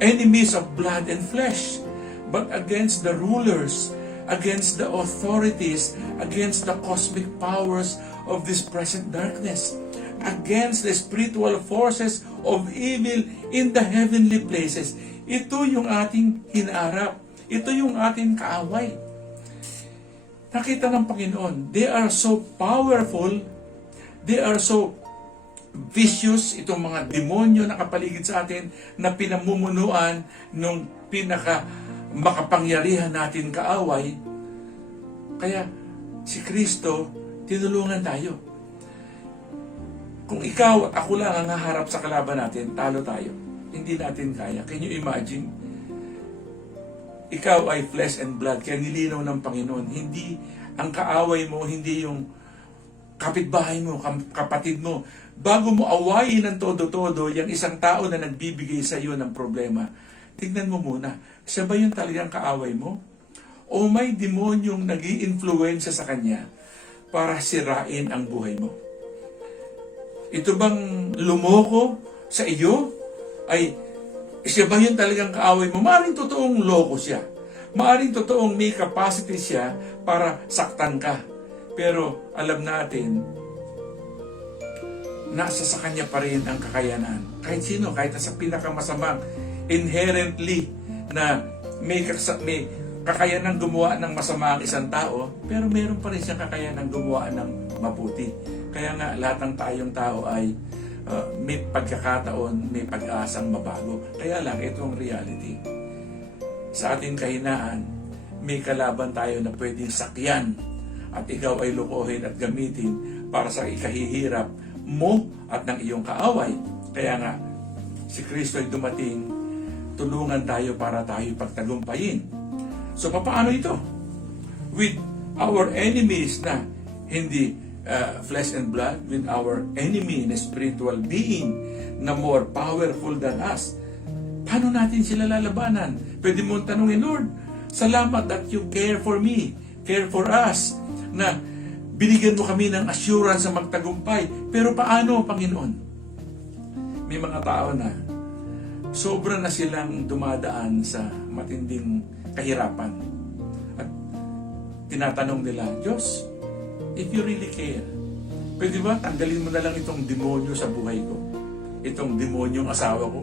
enemies of blood and flesh, but against the rulers, against the authorities, against the cosmic powers of this present darkness, against the spiritual forces of evil in the heavenly places. Ito yung ating hinaharap. Ito yung ating kaaway. Nakita ng Panginoon, they are so powerful, they are so vicious, itong mga demonyo na kapaligid sa atin, na pinamumunuan ng pinaka makapangyarihan natin kaaway. Kaya si Kristo, tinulungan tayo. Kung ikaw at ako lang ang haharap sa kalaban natin, talo tayo. Hindi natin kaya. Can you imagine? Ikaw ay flesh and blood, kaya nilinaw ng Panginoon. Hindi ang kaaway mo, hindi yung kapitbahay mo, kapatid mo. Bago mo awayin ng todo-todo, yung isang tao na nagbibigay sa iyo ng problema, tignan mo muna, siya ba yung talagang kaaway mo? O may demonyong nag-i-influensya sa kanya para sirain ang buhay mo? Ito bang lumoko sa iyo ay siya ba yun talagang kaaway mo? Maaring totoong loko siya. Maaring totoong may capacity siya para saktan ka. Pero alam natin, nasa sa kanya pa rin ang kakayanan. Kahit sino, kahit sa pinakamasamang, inherently na may kakayanan gumawa ng masama ang isang tao, pero meron pa rin siyang kakayanan gumawa ng mabuti. Kaya nga, lahat ng tayong tao ay may pagkakataon, may pag-asang mabago. Kaya lang, ito ang reality. Sa ating kahinaan, may kalaban tayo na pwedeng sakyan at ikaw ay lukohin at gamitin para sa ikahihirap mo at ng iyong kaaway. Kaya nga, si Kristo ay dumating, tulungan tayo para tayo pagtagumpayin. So, paano ito? With our enemies na hindi flesh and blood, with our enemy na spiritual being na more powerful than us, paano natin sila lalabanan? Pwede mong tanungin, Lord, salamat that you care for me, care for us, na binigyan mo kami ng assurance sa magtagumpay. Pero paano, Panginoon? May mga tao na sobra na silang dumadaan sa matinding kahirapan. At tinatanong nila, Diyos, if you really care, pwede ba tanggalin mo na lang itong demonyo sa buhay ko? Itong demonyong asawa ko?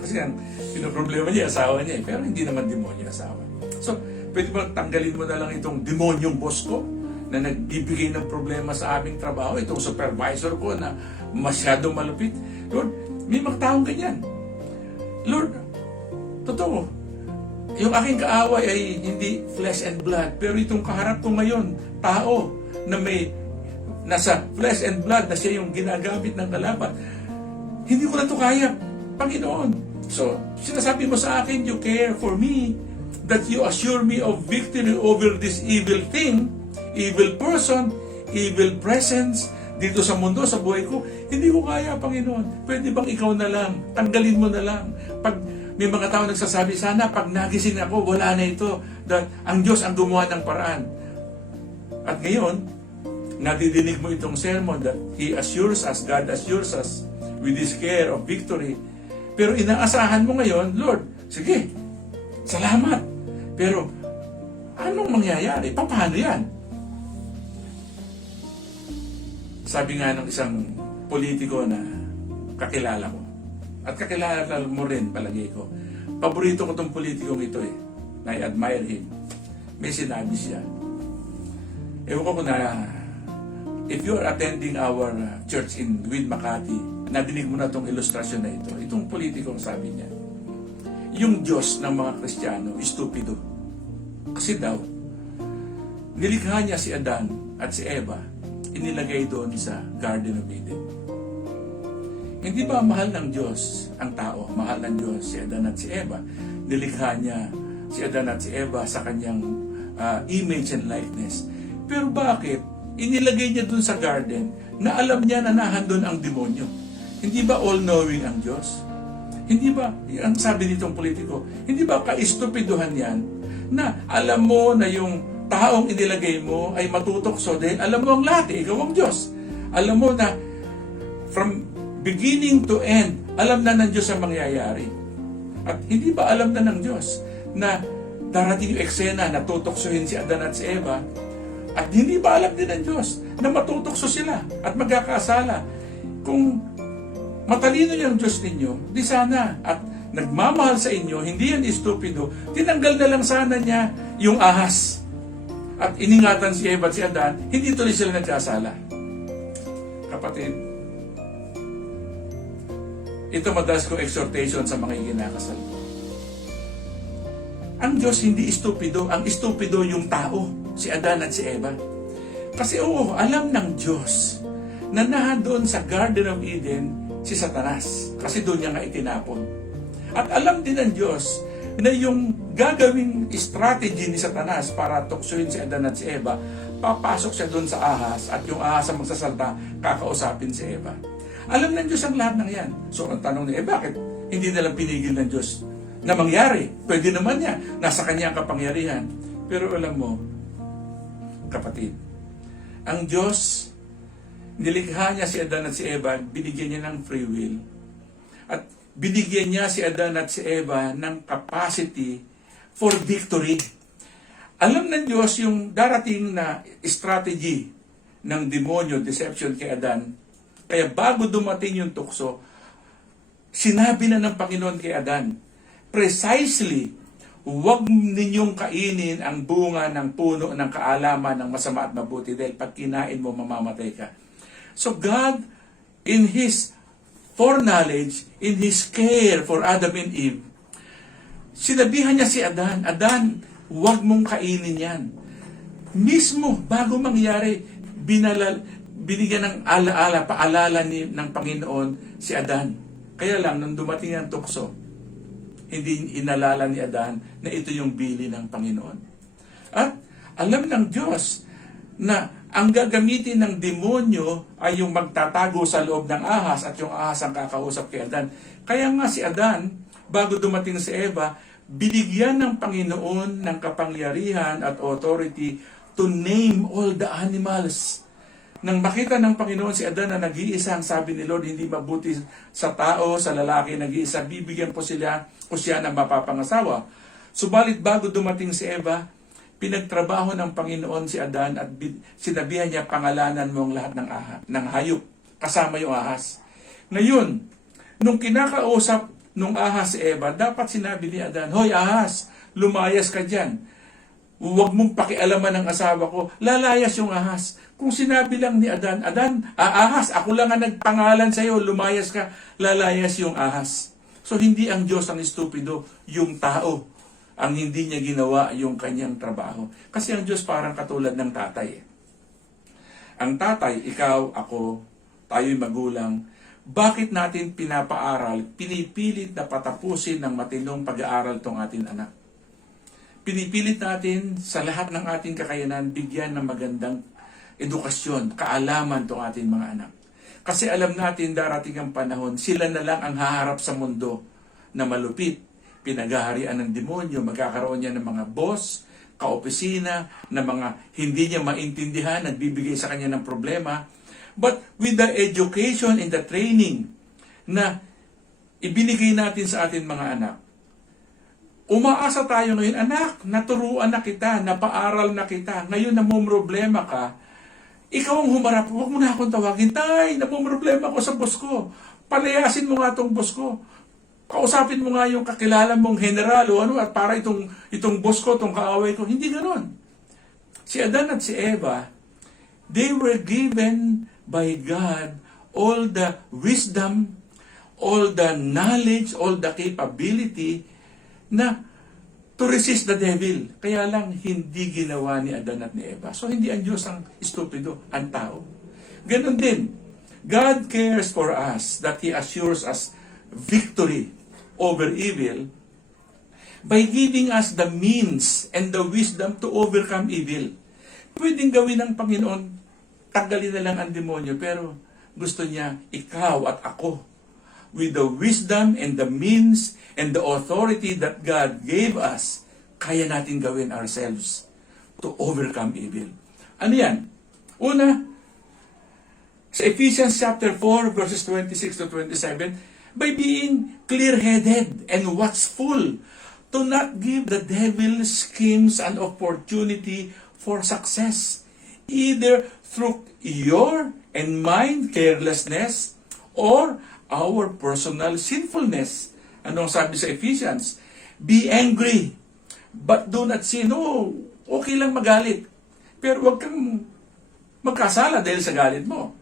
Kasi ang pinoproblema niya, asawa niya pero hindi naman demonyo asawa. So, pwede ba tanggalin mo na lang itong demonyong boss ko na nagbibigay ng problema sa aming trabaho, itong supervisor ko na masyadong malupit? Lord, may mga taong ganyan. Lord, totoo, yung aking kaaway ay hindi flesh and blood, pero itong kaharap ko ngayon, tao na may nasa flesh and blood na siya yung ginagamit ng kalaban, hindi ko na ito kaya, Panginoon. So, sinasabi mo sa akin, you care for me, that you assure me of victory over this evil thing, evil person, evil presence, dito sa mundo, sa buhay ko. Hindi ko kaya, Panginoon. Pwede bang ikaw na lang? Tanggalin mo na lang. Pag may mga tao nagsasabi, sana pag nagising ako, wala na ito. That ang Diyos ang gumawa ng paraan. At ngayon, nadidinig mo itong sermon that He assures us, God assures us with His care of victory. Pero inaasahan mo ngayon, Lord, sige, salamat. Pero, anong mangyayari? Paano yan? Sabi nga ng isang politiko na kakilala ko, at kakilala mo rin, palagay ko, paborito ko itong politikong ito eh. I admire him. May sinabi siya. Ewan ko na, if you are attending our church in Gwin, Makati, nadinig mo na itong ilustrasyon na ito. Itong politikong sabi niya, yung Diyos ng mga Kristiyano, stupido. Kasi daw, nilikha niya si Adan at si Eva, inilagay doon sa Garden of Eden. Hindi ba mahal ng Diyos ang tao? Mahal ng Diyos si Adan at si Eva. Nilikha niya si Adan at si Eva sa kanyang image and likeness. Pero bakit inilagay niya doon sa garden na alam niya na nahandun ang demonyo? Hindi ba all-knowing ang Diyos? Hindi ba, ang sabi nitong politiko, hindi ba kaistupiduhan yan na alam mo na yung taong inilagay mo ay matutokso dahil alam mo ang lahat, ikaw ang Diyos. Alam mo na from beginning to end, alam na ng Diyos ang mangyayari. At hindi ba alam na ng Diyos na darating yung eksena na tutoksohin si Adan at si Eva, at hindi ba alam din ng Diyos na matutokso sila at magkakasala? Kung matalino yung Diyos ninyo, di sana, at nagmamahal sa inyo, hindi yan stupido, tinanggal na lang sana niya yung ahas. At iningatan si Eva at si Adan, hindi tuloy sila nagkasala. Kapatid, ito madalas ko exhortation sa mga ikinakasal. Ang Diyos hindi stupido, ang stupido yung tao, si Adan at si Eva. Kasi alam ng Diyos na doon sa Garden of Eden si Satanas. Kasi doon niya nga itinapon. At alam din ng Diyos na yung gagawing strategy ni Satanas para tuksuin si Adan at si Eva, papasok siya doon sa ahas at yung ahas ang magsasalta, kakausapin si Eva. Alam ng Diyos ang lahat ng yan. So ang tanong niya, bakit hindi nalang pinigil ng Diyos na mangyari? Pwede naman niya, nasa kanya ang kapangyarihan. Pero alam mo, kapatid, ang Diyos, nilikha niya si Adan at si Eva, binigyan niya ng free will. At binigyan niya si Adan at si Eva ng capacity for victory. Alam ng Diyos yung darating na strategy ng demonyo, deception kay Adan. Kaya bago dumating yung tukso, sinabi na ng Panginoon kay Adan, precisely, huwag ninyong kainin ang bunga ng puno ng kaalaman ng masama at mabuti dahil pag kinain mo, mamamatay ka. So God, in His foreknowledge, in His care for Adam and Eve, sinabihan niya si Adan, Adan, huwag mong kainin yan. Mismo, bago mangyari, binigyan ng alaala, paalala ng Panginoon si Adan. Kaya lang, nung dumating ang tukso, hindi inalala ni Adan na ito yung bili ng Panginoon. At alam ng Diyos na ang gagamitin ng demonyo ay yung magtatago sa loob ng ahas at yung ahas ang kakausap kay Adan. Kaya nga si Adan, bago dumating si Eva, binigyan ng Panginoon ng kapangyarihan at authority to name all the animals. Nang makita ng Panginoon si Adan na nag-iisa, ang sabi ni Lord, hindi mabuti sa tao, sa lalaki nag-iisa, bibigyan po siya ng mapapangasawa. Subalit bago dumating si Eva, pinagtrabaho ng Panginoon si Adan at sinabihan niya, pangalanan mo ang lahat ng hayop, kasama yung ahas. Ngayon, nung kinakausap nung ahas si Eva, dapat sinabi ni Adan, hoy ahas, lumayas ka dyan. Huwag mong pakialaman ng asawa ko, lalayas yung ahas. Kung sinabi lang ni Adan, ahas, ako lang ang nagpangalan sa iyo, lumayas ka, lalayas yung ahas. So hindi ang Diyos ang estupido, yung tao ang hindi niya ginawa yung kanyang trabaho. Kasi ang Diyos parang katulad ng tatay. Ang tatay, ikaw, ako, tayo'y magulang, bakit natin pinapaaral, pinipilit na patapusin ng matinong pag-aaral tong ating anak? Pinipilit natin sa lahat ng ating kakayanan, bigyan ng magandang edukasyon, kaalaman tong ating mga anak. Kasi alam natin darating ang panahon, sila na lang ang haharap sa mundo na malupit. Pinaghaharian ng demonyo, magkakaroon niya ng mga boss, kaopisina, na mga hindi niya maintindihan, nagbibigay sa kanya ng problema. But with the education and the training na ibinigay natin sa ating mga anak, umaasa tayo ngayon, anak, naturuan na kita, napaaral na kita, ngayon namumroblema ka, ikaw ang humarap, huwag mo na akong tawagin, tay, namumroblema ko sa boss ko, palayasin mo nga itong boss ko, kausapin mo nga yung kakilala mong general o ano, at para itong boss ko, itong kaaway ko, hindi ganon. Si Adan at si Eva, they were given by God all the wisdom, all the knowledge, all the capability na to resist the devil. Kaya lang hindi ginawa ni Adan at ni Eva. So hindi ang Diyos ang estupido, ang tao. Ganon din, God cares for us that He assures us victory over evil by giving us the means and the wisdom to overcome evil. Pwedeng gawin ng Panginoon, tanggalin na lang ang demonyo, pero gusto niya ikaw at ako with the wisdom and the means and the authority that God gave us, kaya natin gawin ourselves to overcome evil. Ano yan? Una, sa Ephesians chapter 4 verses 26 to 27, by being clear-headed and watchful to not give the devil schemes an opportunity for success, either through your and mine carelessness or our personal sinfulness. Anong sabi sa Ephesians? Be angry, but do not sin. No, okay lang magalit, pero huwag kang magkasala dahil sa galit mo.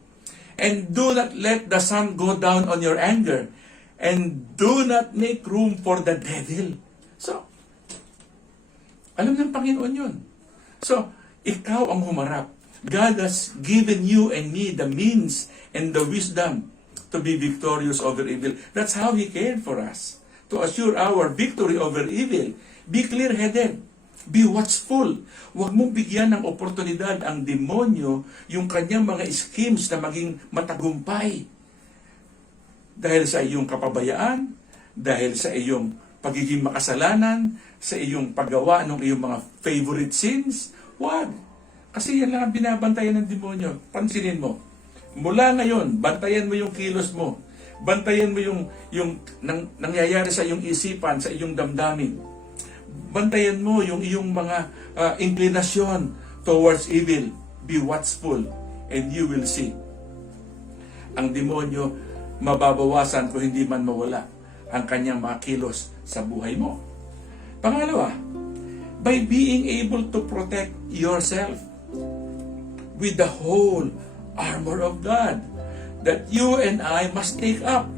And do not let the sun go down on your anger, and do not make room for the devil. So, alam ng Panginoon yun. So, ikaw ang humarap. God has given you and me the means and the wisdom to be victorious over evil. That's how He cared for us, to assure our victory over evil. Be clear-headed. Be watchful. Huwag mong bigyan ng oportunidad ang demonyo yung kanyang mga schemes na maging matagumpay. Dahil sa iyong kapabayaan, dahil sa iyong pagiging makasalanan, sa iyong paggawa ng iyong mga favorite sins, huwag. Kasi yan lang ang binabantayan ng demonyo. Pansinin mo. Mula ngayon, bantayan mo yung kilos mo. Bantayan mo yung nangyayari sa iyong isipan, sa iyong damdamin. Bantayan mo yung iyong mga inclinasyon towards evil. Be watchful and you will see. Ang demonyo mababawasan kung hindi man mawala ang kanyang mga kilos sa buhay mo. Pangalawa, by being able to protect yourself with the whole armor of God that you and I must take up.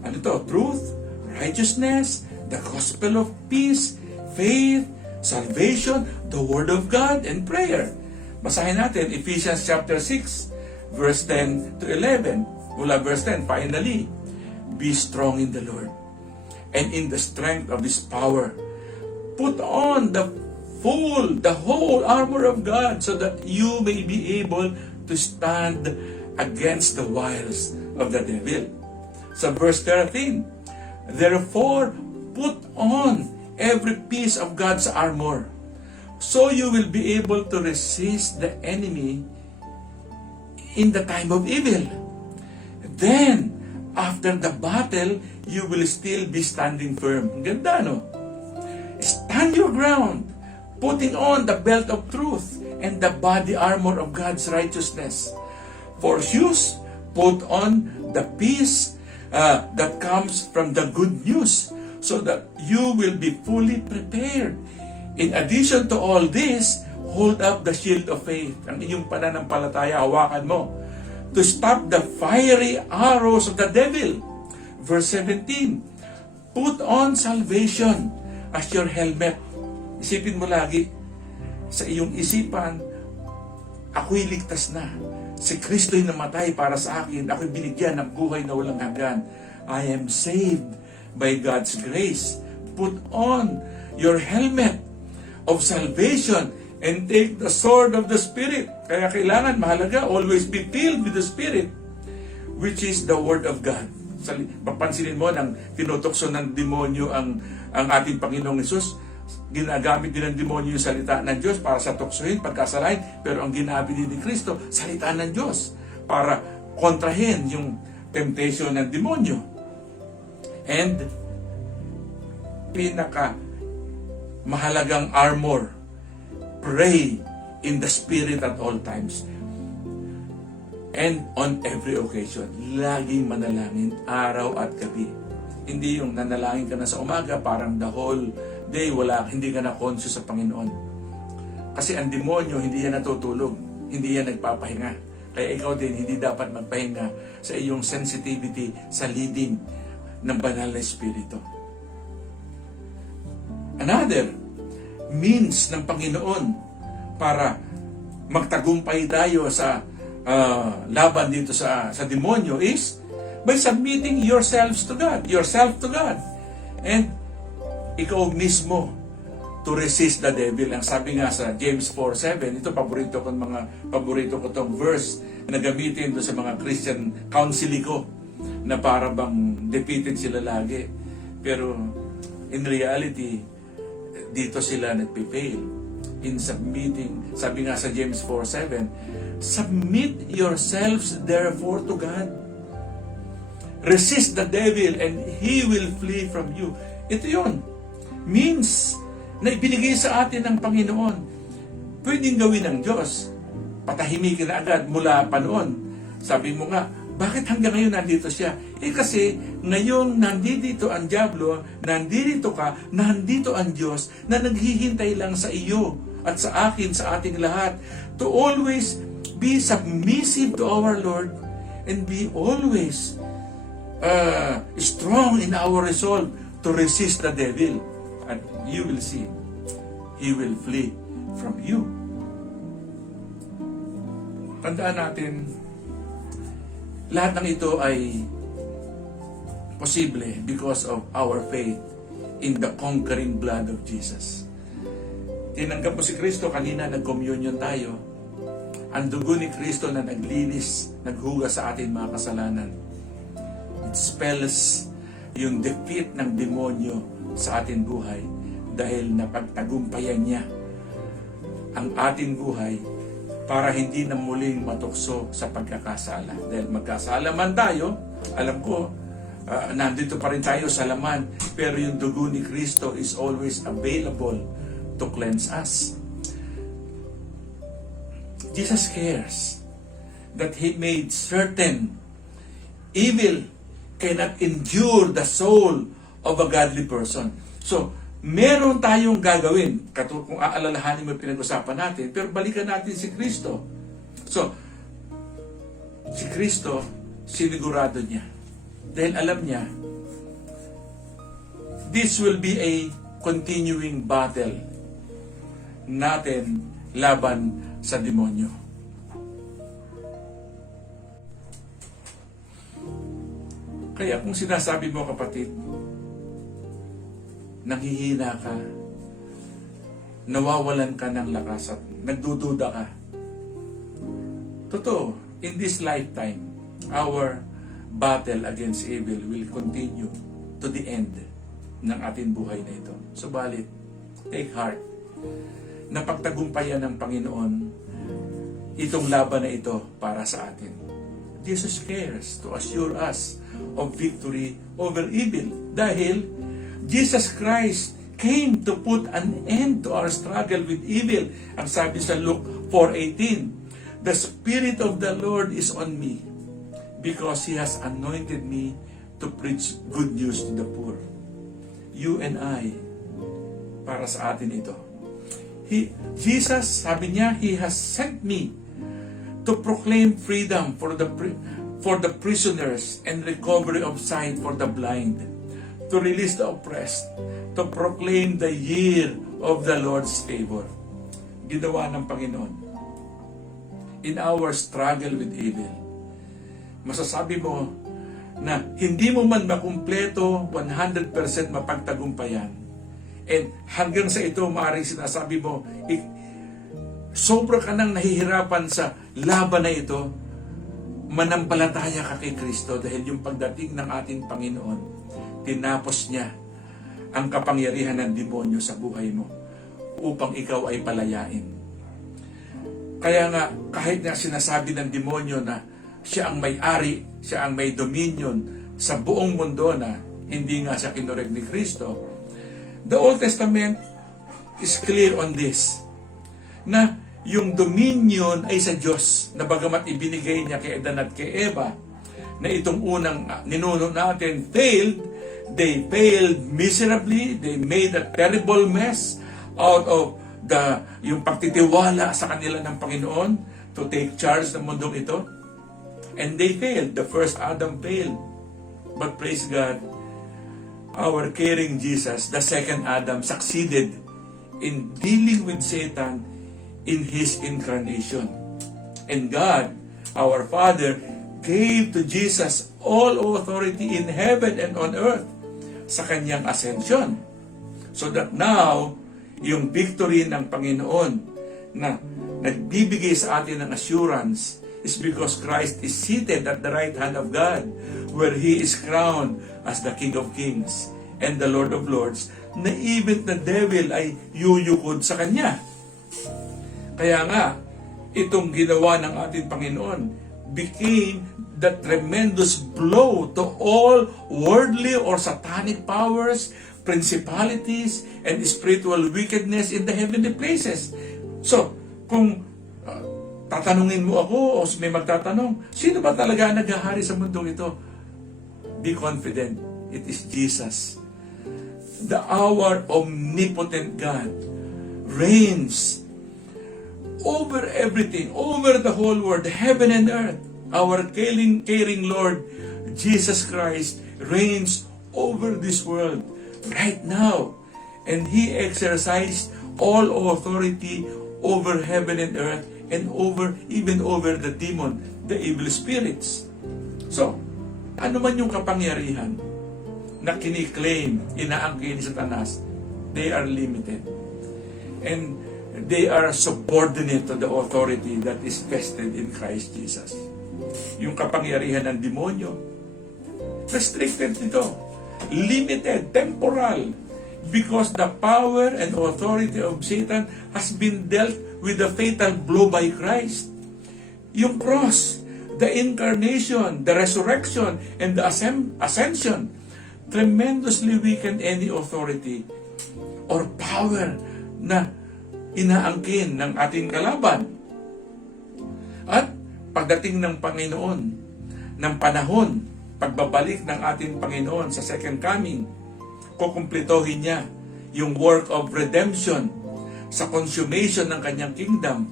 Ano to? Truth, righteousness, the gospel of peace, faith, salvation, the word of God, and prayer. Basahin natin Ephesians chapter 6, verse 10 to 11. Mula verse 10, finally, be strong in the Lord and in the strength of His power. Put on the whole armor of God so that you may be able to stand against the wiles of the devil. Sa verse 13, therefore, put on every piece of God's armor so you will be able to resist the enemy in the time of evil. Then, after the battle, you will still be standing firm. Ang ganda, no? Stand your ground, putting on the belt of truth and the body armor of God's righteousness. For shoes, put on the peace that comes from the good news, so that you will be fully prepared. In addition to all this, hold up the shield of faith. Ang iyong pananampalataya, hawakan mo, to stop the fiery arrows of the devil. Verse 17, put on salvation as your helmet. Isipin mo lagi, sa iyong isipan, ako'y ligtas na. Si Kristo'y namatay para sa akin. Ako'y binigyan ng buhay na walang hanggan. I am saved by God's grace. Put on your helmet of salvation and take the sword of the Spirit. Kaya kailangan, mahalaga, always be filled with the Spirit, which is the Word of God. Papansinin mo, nang tinutokso ng demonyo ang ating Panginoong Hesus, ginagamit din ng demonyo yung salita ng Diyos para sa tuksohin, pagkasalain, pero ang ginamit din ni Kristo, salita ng Diyos para kontrahin yung temptation ng demonyo. And pinaka mahalagang armor, pray in the Spirit at all times and on every occasion. Laging manalangin araw at gabi. Hindi yung nanalangin ka na sa umaga, parang the whole day hindi ka na conscious sa Panginoon. Kasi ang demonyo, hindi yan natutulog, hindi yan nagpapahinga. Kaya ikaw din, hindi dapat magpahinga sa iyong sensitivity sa leading ng banal na Espiritu. Another means ng Panginoon para magtagumpay tayo sa laban dito sa demonyo is by submitting yourself to God. And ikaw mismo to resist the devil. Ang sabi nga sa James 4:7, ito paborito ko tong verse na gamitin do sa mga Christian counseling ko na para bang defeated sila lagi. Pero in reality, dito sila nagpifail in submitting. Sabi nga sa James 4:7, submit yourselves therefore to God. Resist the devil and he will flee from you. Ito yun. Means na ibinigay sa atin ng Panginoon. Pwedeng gawin ng Diyos. Patahimikin na agad mula pa noon. Sabi mo nga, bakit hanggang ngayon nandito siya? Kasi ngayon nandito ang diablo, nandito ka, nandito ang Diyos na naghihintay lang sa iyo at sa akin, sa ating lahat, to always be submissive to our Lord and be always strong in our resolve to resist the devil. And you will see, he will flee from you. Tandaan natin, lahat ng ito ay posible because of our faith in the conquering blood of Jesus. Tinanggap mo si Kristo, kanina nag-communion tayo. Ang dugo ni Kristo na naglinis, naghugas sa ating mga kasalanan. It spells yung defeat ng demonyo sa ating buhay dahil napagtagumpayan niya ang ating buhay para hindi na muling matukso sa pagkakasala. Dahil magkasala man tayo, alam ko, nandito pa rin tayo sa laman, pero yung dugo ni Kristo is always available to cleanse us. Jesus cares that He made certain evil cannot endure the soul of a godly person. So, meron tayong gagawin, kung aalalahanin mo yung pinag-usapan natin, pero balikan natin si Kristo. So, si Kristo, sinigurado niya. Dahil alam niya, this will be a continuing battle natin laban sa demonyo. Kaya kung sinasabi mo, kapatid, nanghihina ka, nawawalan ka ng lakas at nagdududa ka. Totoo, in this lifetime, our battle against evil will continue to the end ng ating buhay na ito. Subalit, take heart. Napagtagumpayan ng Panginoon itong laban na ito para sa atin. Jesus cares to assure us of victory over evil dahil Jesus Christ came to put an end to our struggle with evil. Ang sabi sa Luke 4:18, the Spirit of the Lord is on me because He has anointed me to preach good news to the poor. You and I, para sa atin ito. Jesus, sabi niya, He has sent me to proclaim freedom for the prisoners and recovery of sight for the blind, to release the oppressed, to proclaim the year of the Lord's favor. Ginawa ng Panginoon. In our struggle with evil, masasabi mo na hindi mo man makumpleto 100% mapagtagumpayan. And hanggang sa ito, maaaring sinasabi mo, sobra ka nang nahihirapan sa laban na ito, manampalataya ka kay Kristo dahil yung pagdating ng ating Panginoon, tinapos niya ang kapangyarihan ng demonyo sa buhay mo upang ikaw ay palayain. Kaya nga, kahit na sinasabi ng demonyo na siya ang may-ari, siya ang may dominion sa buong mundo na hindi nga siya kinurek ni Kristo, the Old Testament is clear on this, na yung dominion ay sa Diyos, na bagamat ibinigay niya kay Adan at kay Eva, na itong unang ninuno natin failed, they failed miserably, they made a terrible mess out of yung pagtitiwala sa kanila ng Panginoon to take charge ng mundong ito. And they failed. The first Adam failed. But praise God, our caring Jesus, the second Adam, succeeded in dealing with Satan in His incarnation. And God, our Father, gave to Jesus all authority in heaven and on earth sa Kanyang ascension. So that now, yung victory ng Panginoon na nagbibigay sa atin ng assurance is because Christ is seated at the right hand of God, where He is crowned as the King of Kings and the Lord of Lords, na even the devil ay yuyukod sa Kanya. Kaya nga, itong ginawa ng ating Panginoon became the tremendous blow to all worldly or satanic powers, principalities, and spiritual wickedness in the heavenly places. So, kung tatanungin mo ako o may magtatanong, sino ba talaga naghahari sa mundong ito? Be confident, it is Jesus. Our omnipotent God reigns over everything, over the whole world, heaven and earth. Our caring Lord, Jesus Christ, reigns over this world right now. And He exercised all authority over heaven and earth and even over the demon, the evil spirits. So, ano man yung kapangyarihan na kiniklaim, inaangkin ni Satanas, they are limited. And they are subordinate to the authority that is vested in Christ Jesus. Yung kapangyarihan ng demonyo, restricted ito, limited, temporal, because the power and authority of Satan has been dealt with a fatal blow by Christ. Yung cross the incarnation, the resurrection, and the ascension tremendously weakened any authority or power na inaangkin ng ating kalaban. At pagdating ng Panginoon, ng panahon, pagbabalik ng ating Panginoon sa second coming, kukumpletohin niya yung work of redemption sa consummation ng kanyang kingdom.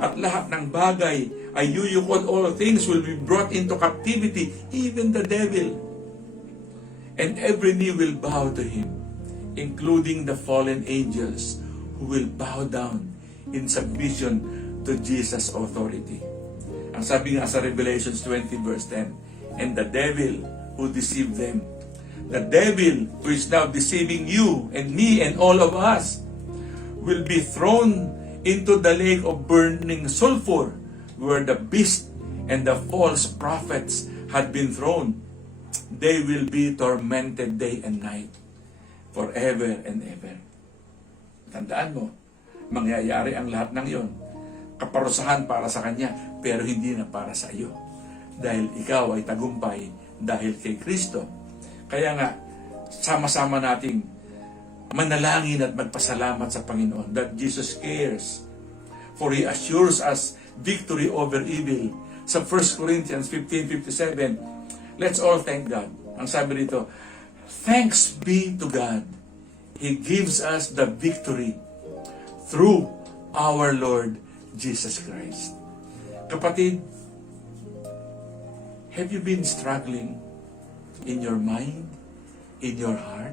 At lahat ng bagay ay yuyukod, all things will be brought into captivity, even the devil. And every knee will bow to him, including the fallen angels who will bow down in submission to Jesus' authority. Ang sabi nga sa Revelations 20 verse 10, and the devil who deceived them, the devil who is now deceiving you and me and all of us, will be thrown into the lake of burning sulfur, where the beast and the false prophets had been thrown. They will be tormented day and night, forever and ever. Tandaan mo, mangyayari ang lahat ng yon. Kaparusahan para sa kanya, pero hindi na para sa iyo. Dahil ikaw ay tagumpay dahil kay Kristo. Kaya nga, sama-sama nating manalangin at magpasalamat sa Panginoon that Jesus cares, for He assures us victory over evil. Sa 1 Corinthians 15:57, let's all thank God. Ang sabi rito, thanks be to God. He gives us the victory through our Lord Jesus Christ. Kapatid, have you been struggling in your mind, in your heart,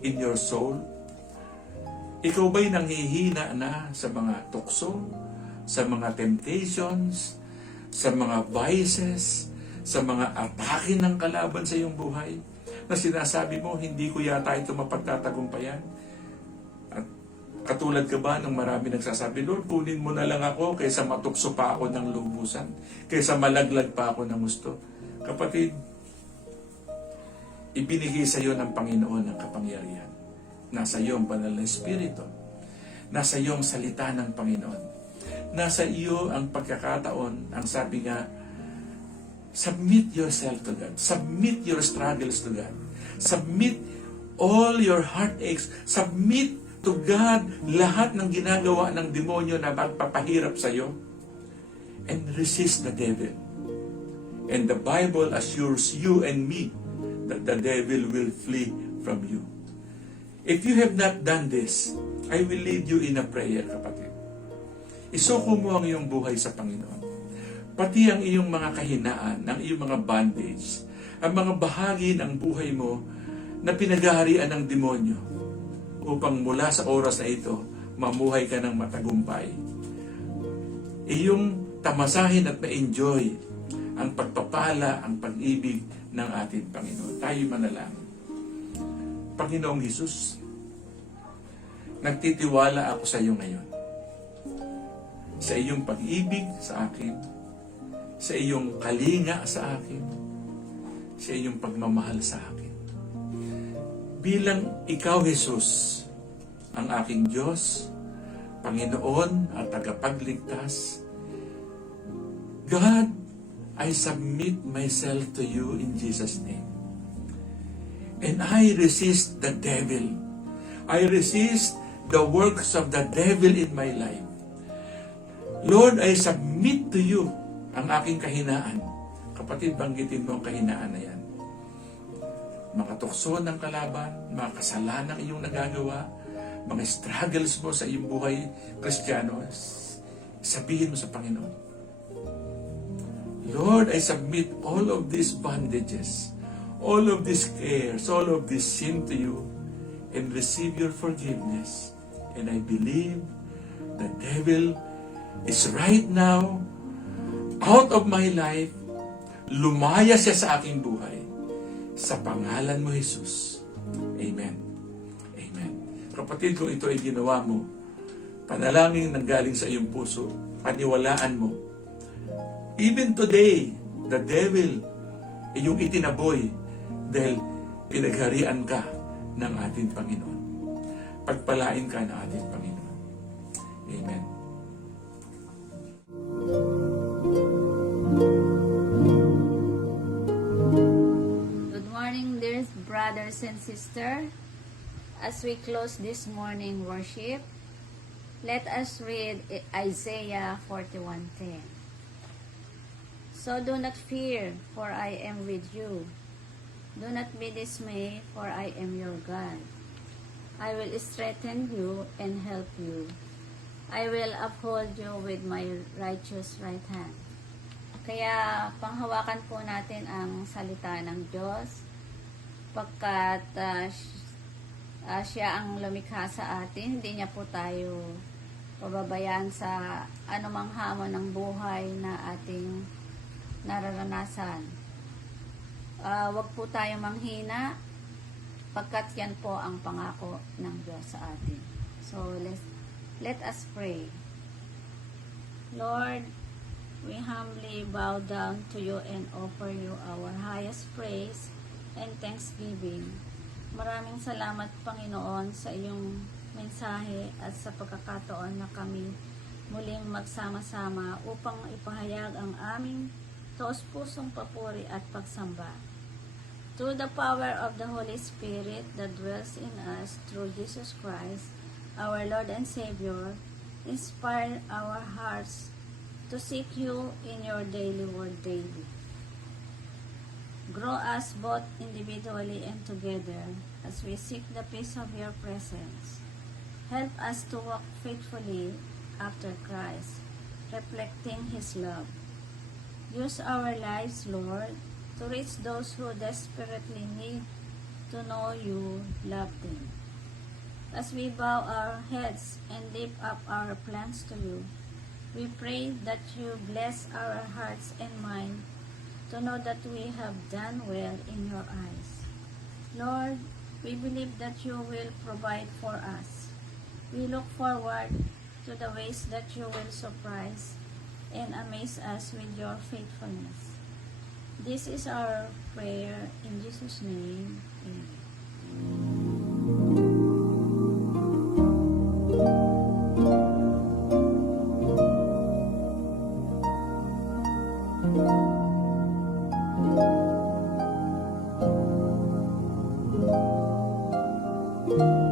in your soul? Ikaw ba'y nanghihina na sa mga tukso, sa mga temptations, sa mga vices, sa mga atake ng kalaban sa iyong buhay, na sinasabi mo, hindi ko yata ito mapagtatagumpayan? At katulad ka ba nung marami nagsasabi, Lord, kunin mo na lang ako kaysa matukso pa ako ng lubusan, kaysa malaglag pa ako ng gusto? Kapatid, ibinigay sa iyo ng Panginoon ang kapangyarihan. Nasa iyo ang banal na Espiritu. Nasa iyo ang salita ng Panginoon. Nasa iyo ang pagkakataon, ang sabi nga, submit yourself to God. Submit your struggles to God. Submit all your heartaches. Submit to God lahat ng ginagawa ng demonyo na magpapahirap sa iyo. And resist the devil. And the Bible assures you and me that the devil will flee from you. If you have not done this, I will lead you in a prayer, kapatid. Isuko mo ang iyong buhay sa Panginoon. Pati ang iyong mga kahinaan, ang iyong mga bondage, ang mga bahagi ng buhay mo na pinaghaharian ng demonyo, upang mula sa oras na ito, mamuhay ka ng matagumpay. Iyong tamasahin at ma-enjoy ang pagpapala, ang pag-ibig ng ating Panginoon. Tayo manalangin. Panginoong Hesus, nagtitiwala ako sa iyo ngayon. Sa iyong pag-ibig sa akin, sa iyong kalinga sa akin, sa iyong pagmamahal sa akin. Bilang ikaw, Jesus, ang aking Diyos, Panginoon at tagapagligtas, God, I submit myself to you in Jesus' name. And I resist the devil. I resist the works of the devil in my life. Lord, I submit to you ang aking kahinaan. Kapatid, banggitin mo ang kahinaan na yan. Mga tukso ng kalaban, mga kasalanan iyong nagagawa, mga struggles mo sa iyong buhay, Kristiyano, sabihin mo sa Panginoon, Lord, I submit all of these bondages, all of these cares, all of this sin to you, and receive your forgiveness. And I believe the devil is right now out of my life. Lumaya siya sa aking buhay. Sa pangalan mo, Jesus. Amen. Amen. Kapatid, kung ito ay ginawa mo, panalangin nang galing sa iyong puso, paniwalaan mo. Even today, the devil ay yung itinaboy dahil pinagharian ka ng ating Panginoon. Pagpalain ka ng ating Panginoon. Amen. brothers and sisters, as we close this morning worship, let us read Isaiah 41:10. So do not fear, for I am with you. Do not be dismayed, for I am your God. I will strengthen you and help you. I will uphold you with my righteous right hand. Kaya panghawakan po natin ang salita ng Diyos, pagkat siya ang lumikha sa atin. Hindi niya po tayo pababayaan sa anumang hamon ng buhay na ating nararanasan. Wag po tayo manghina, pagkat yan po ang pangako ng Diyos sa atin. So, let us pray. Lord, we humbly bow down to you and offer you our highest praise and thanksgiving. Maraming salamat, Panginoon, sa iyong mensahe at sa pagkakataon na kami muling magsama-sama upang ipahayag ang aming taos-pusong papuri at pagsamba. Through the power of the Holy Spirit that dwells in us through Jesus Christ, our Lord and Savior, inspire our hearts to seek you in your daily word daily. Grow us both individually and together as we seek the peace of your presence. Help us to walk faithfully after Christ, reflecting His love. Use our lives, Lord, to reach those who desperately need to know you, love them. As we bow our heads and lift up our plans to you, we pray that you bless our hearts and mind to know that we have done well in your eyes. Lord, we believe that you will provide for us. We look forward to the ways that you will surprise and amaze us with your faithfulness. This is our prayer in Jesus' name. Amen.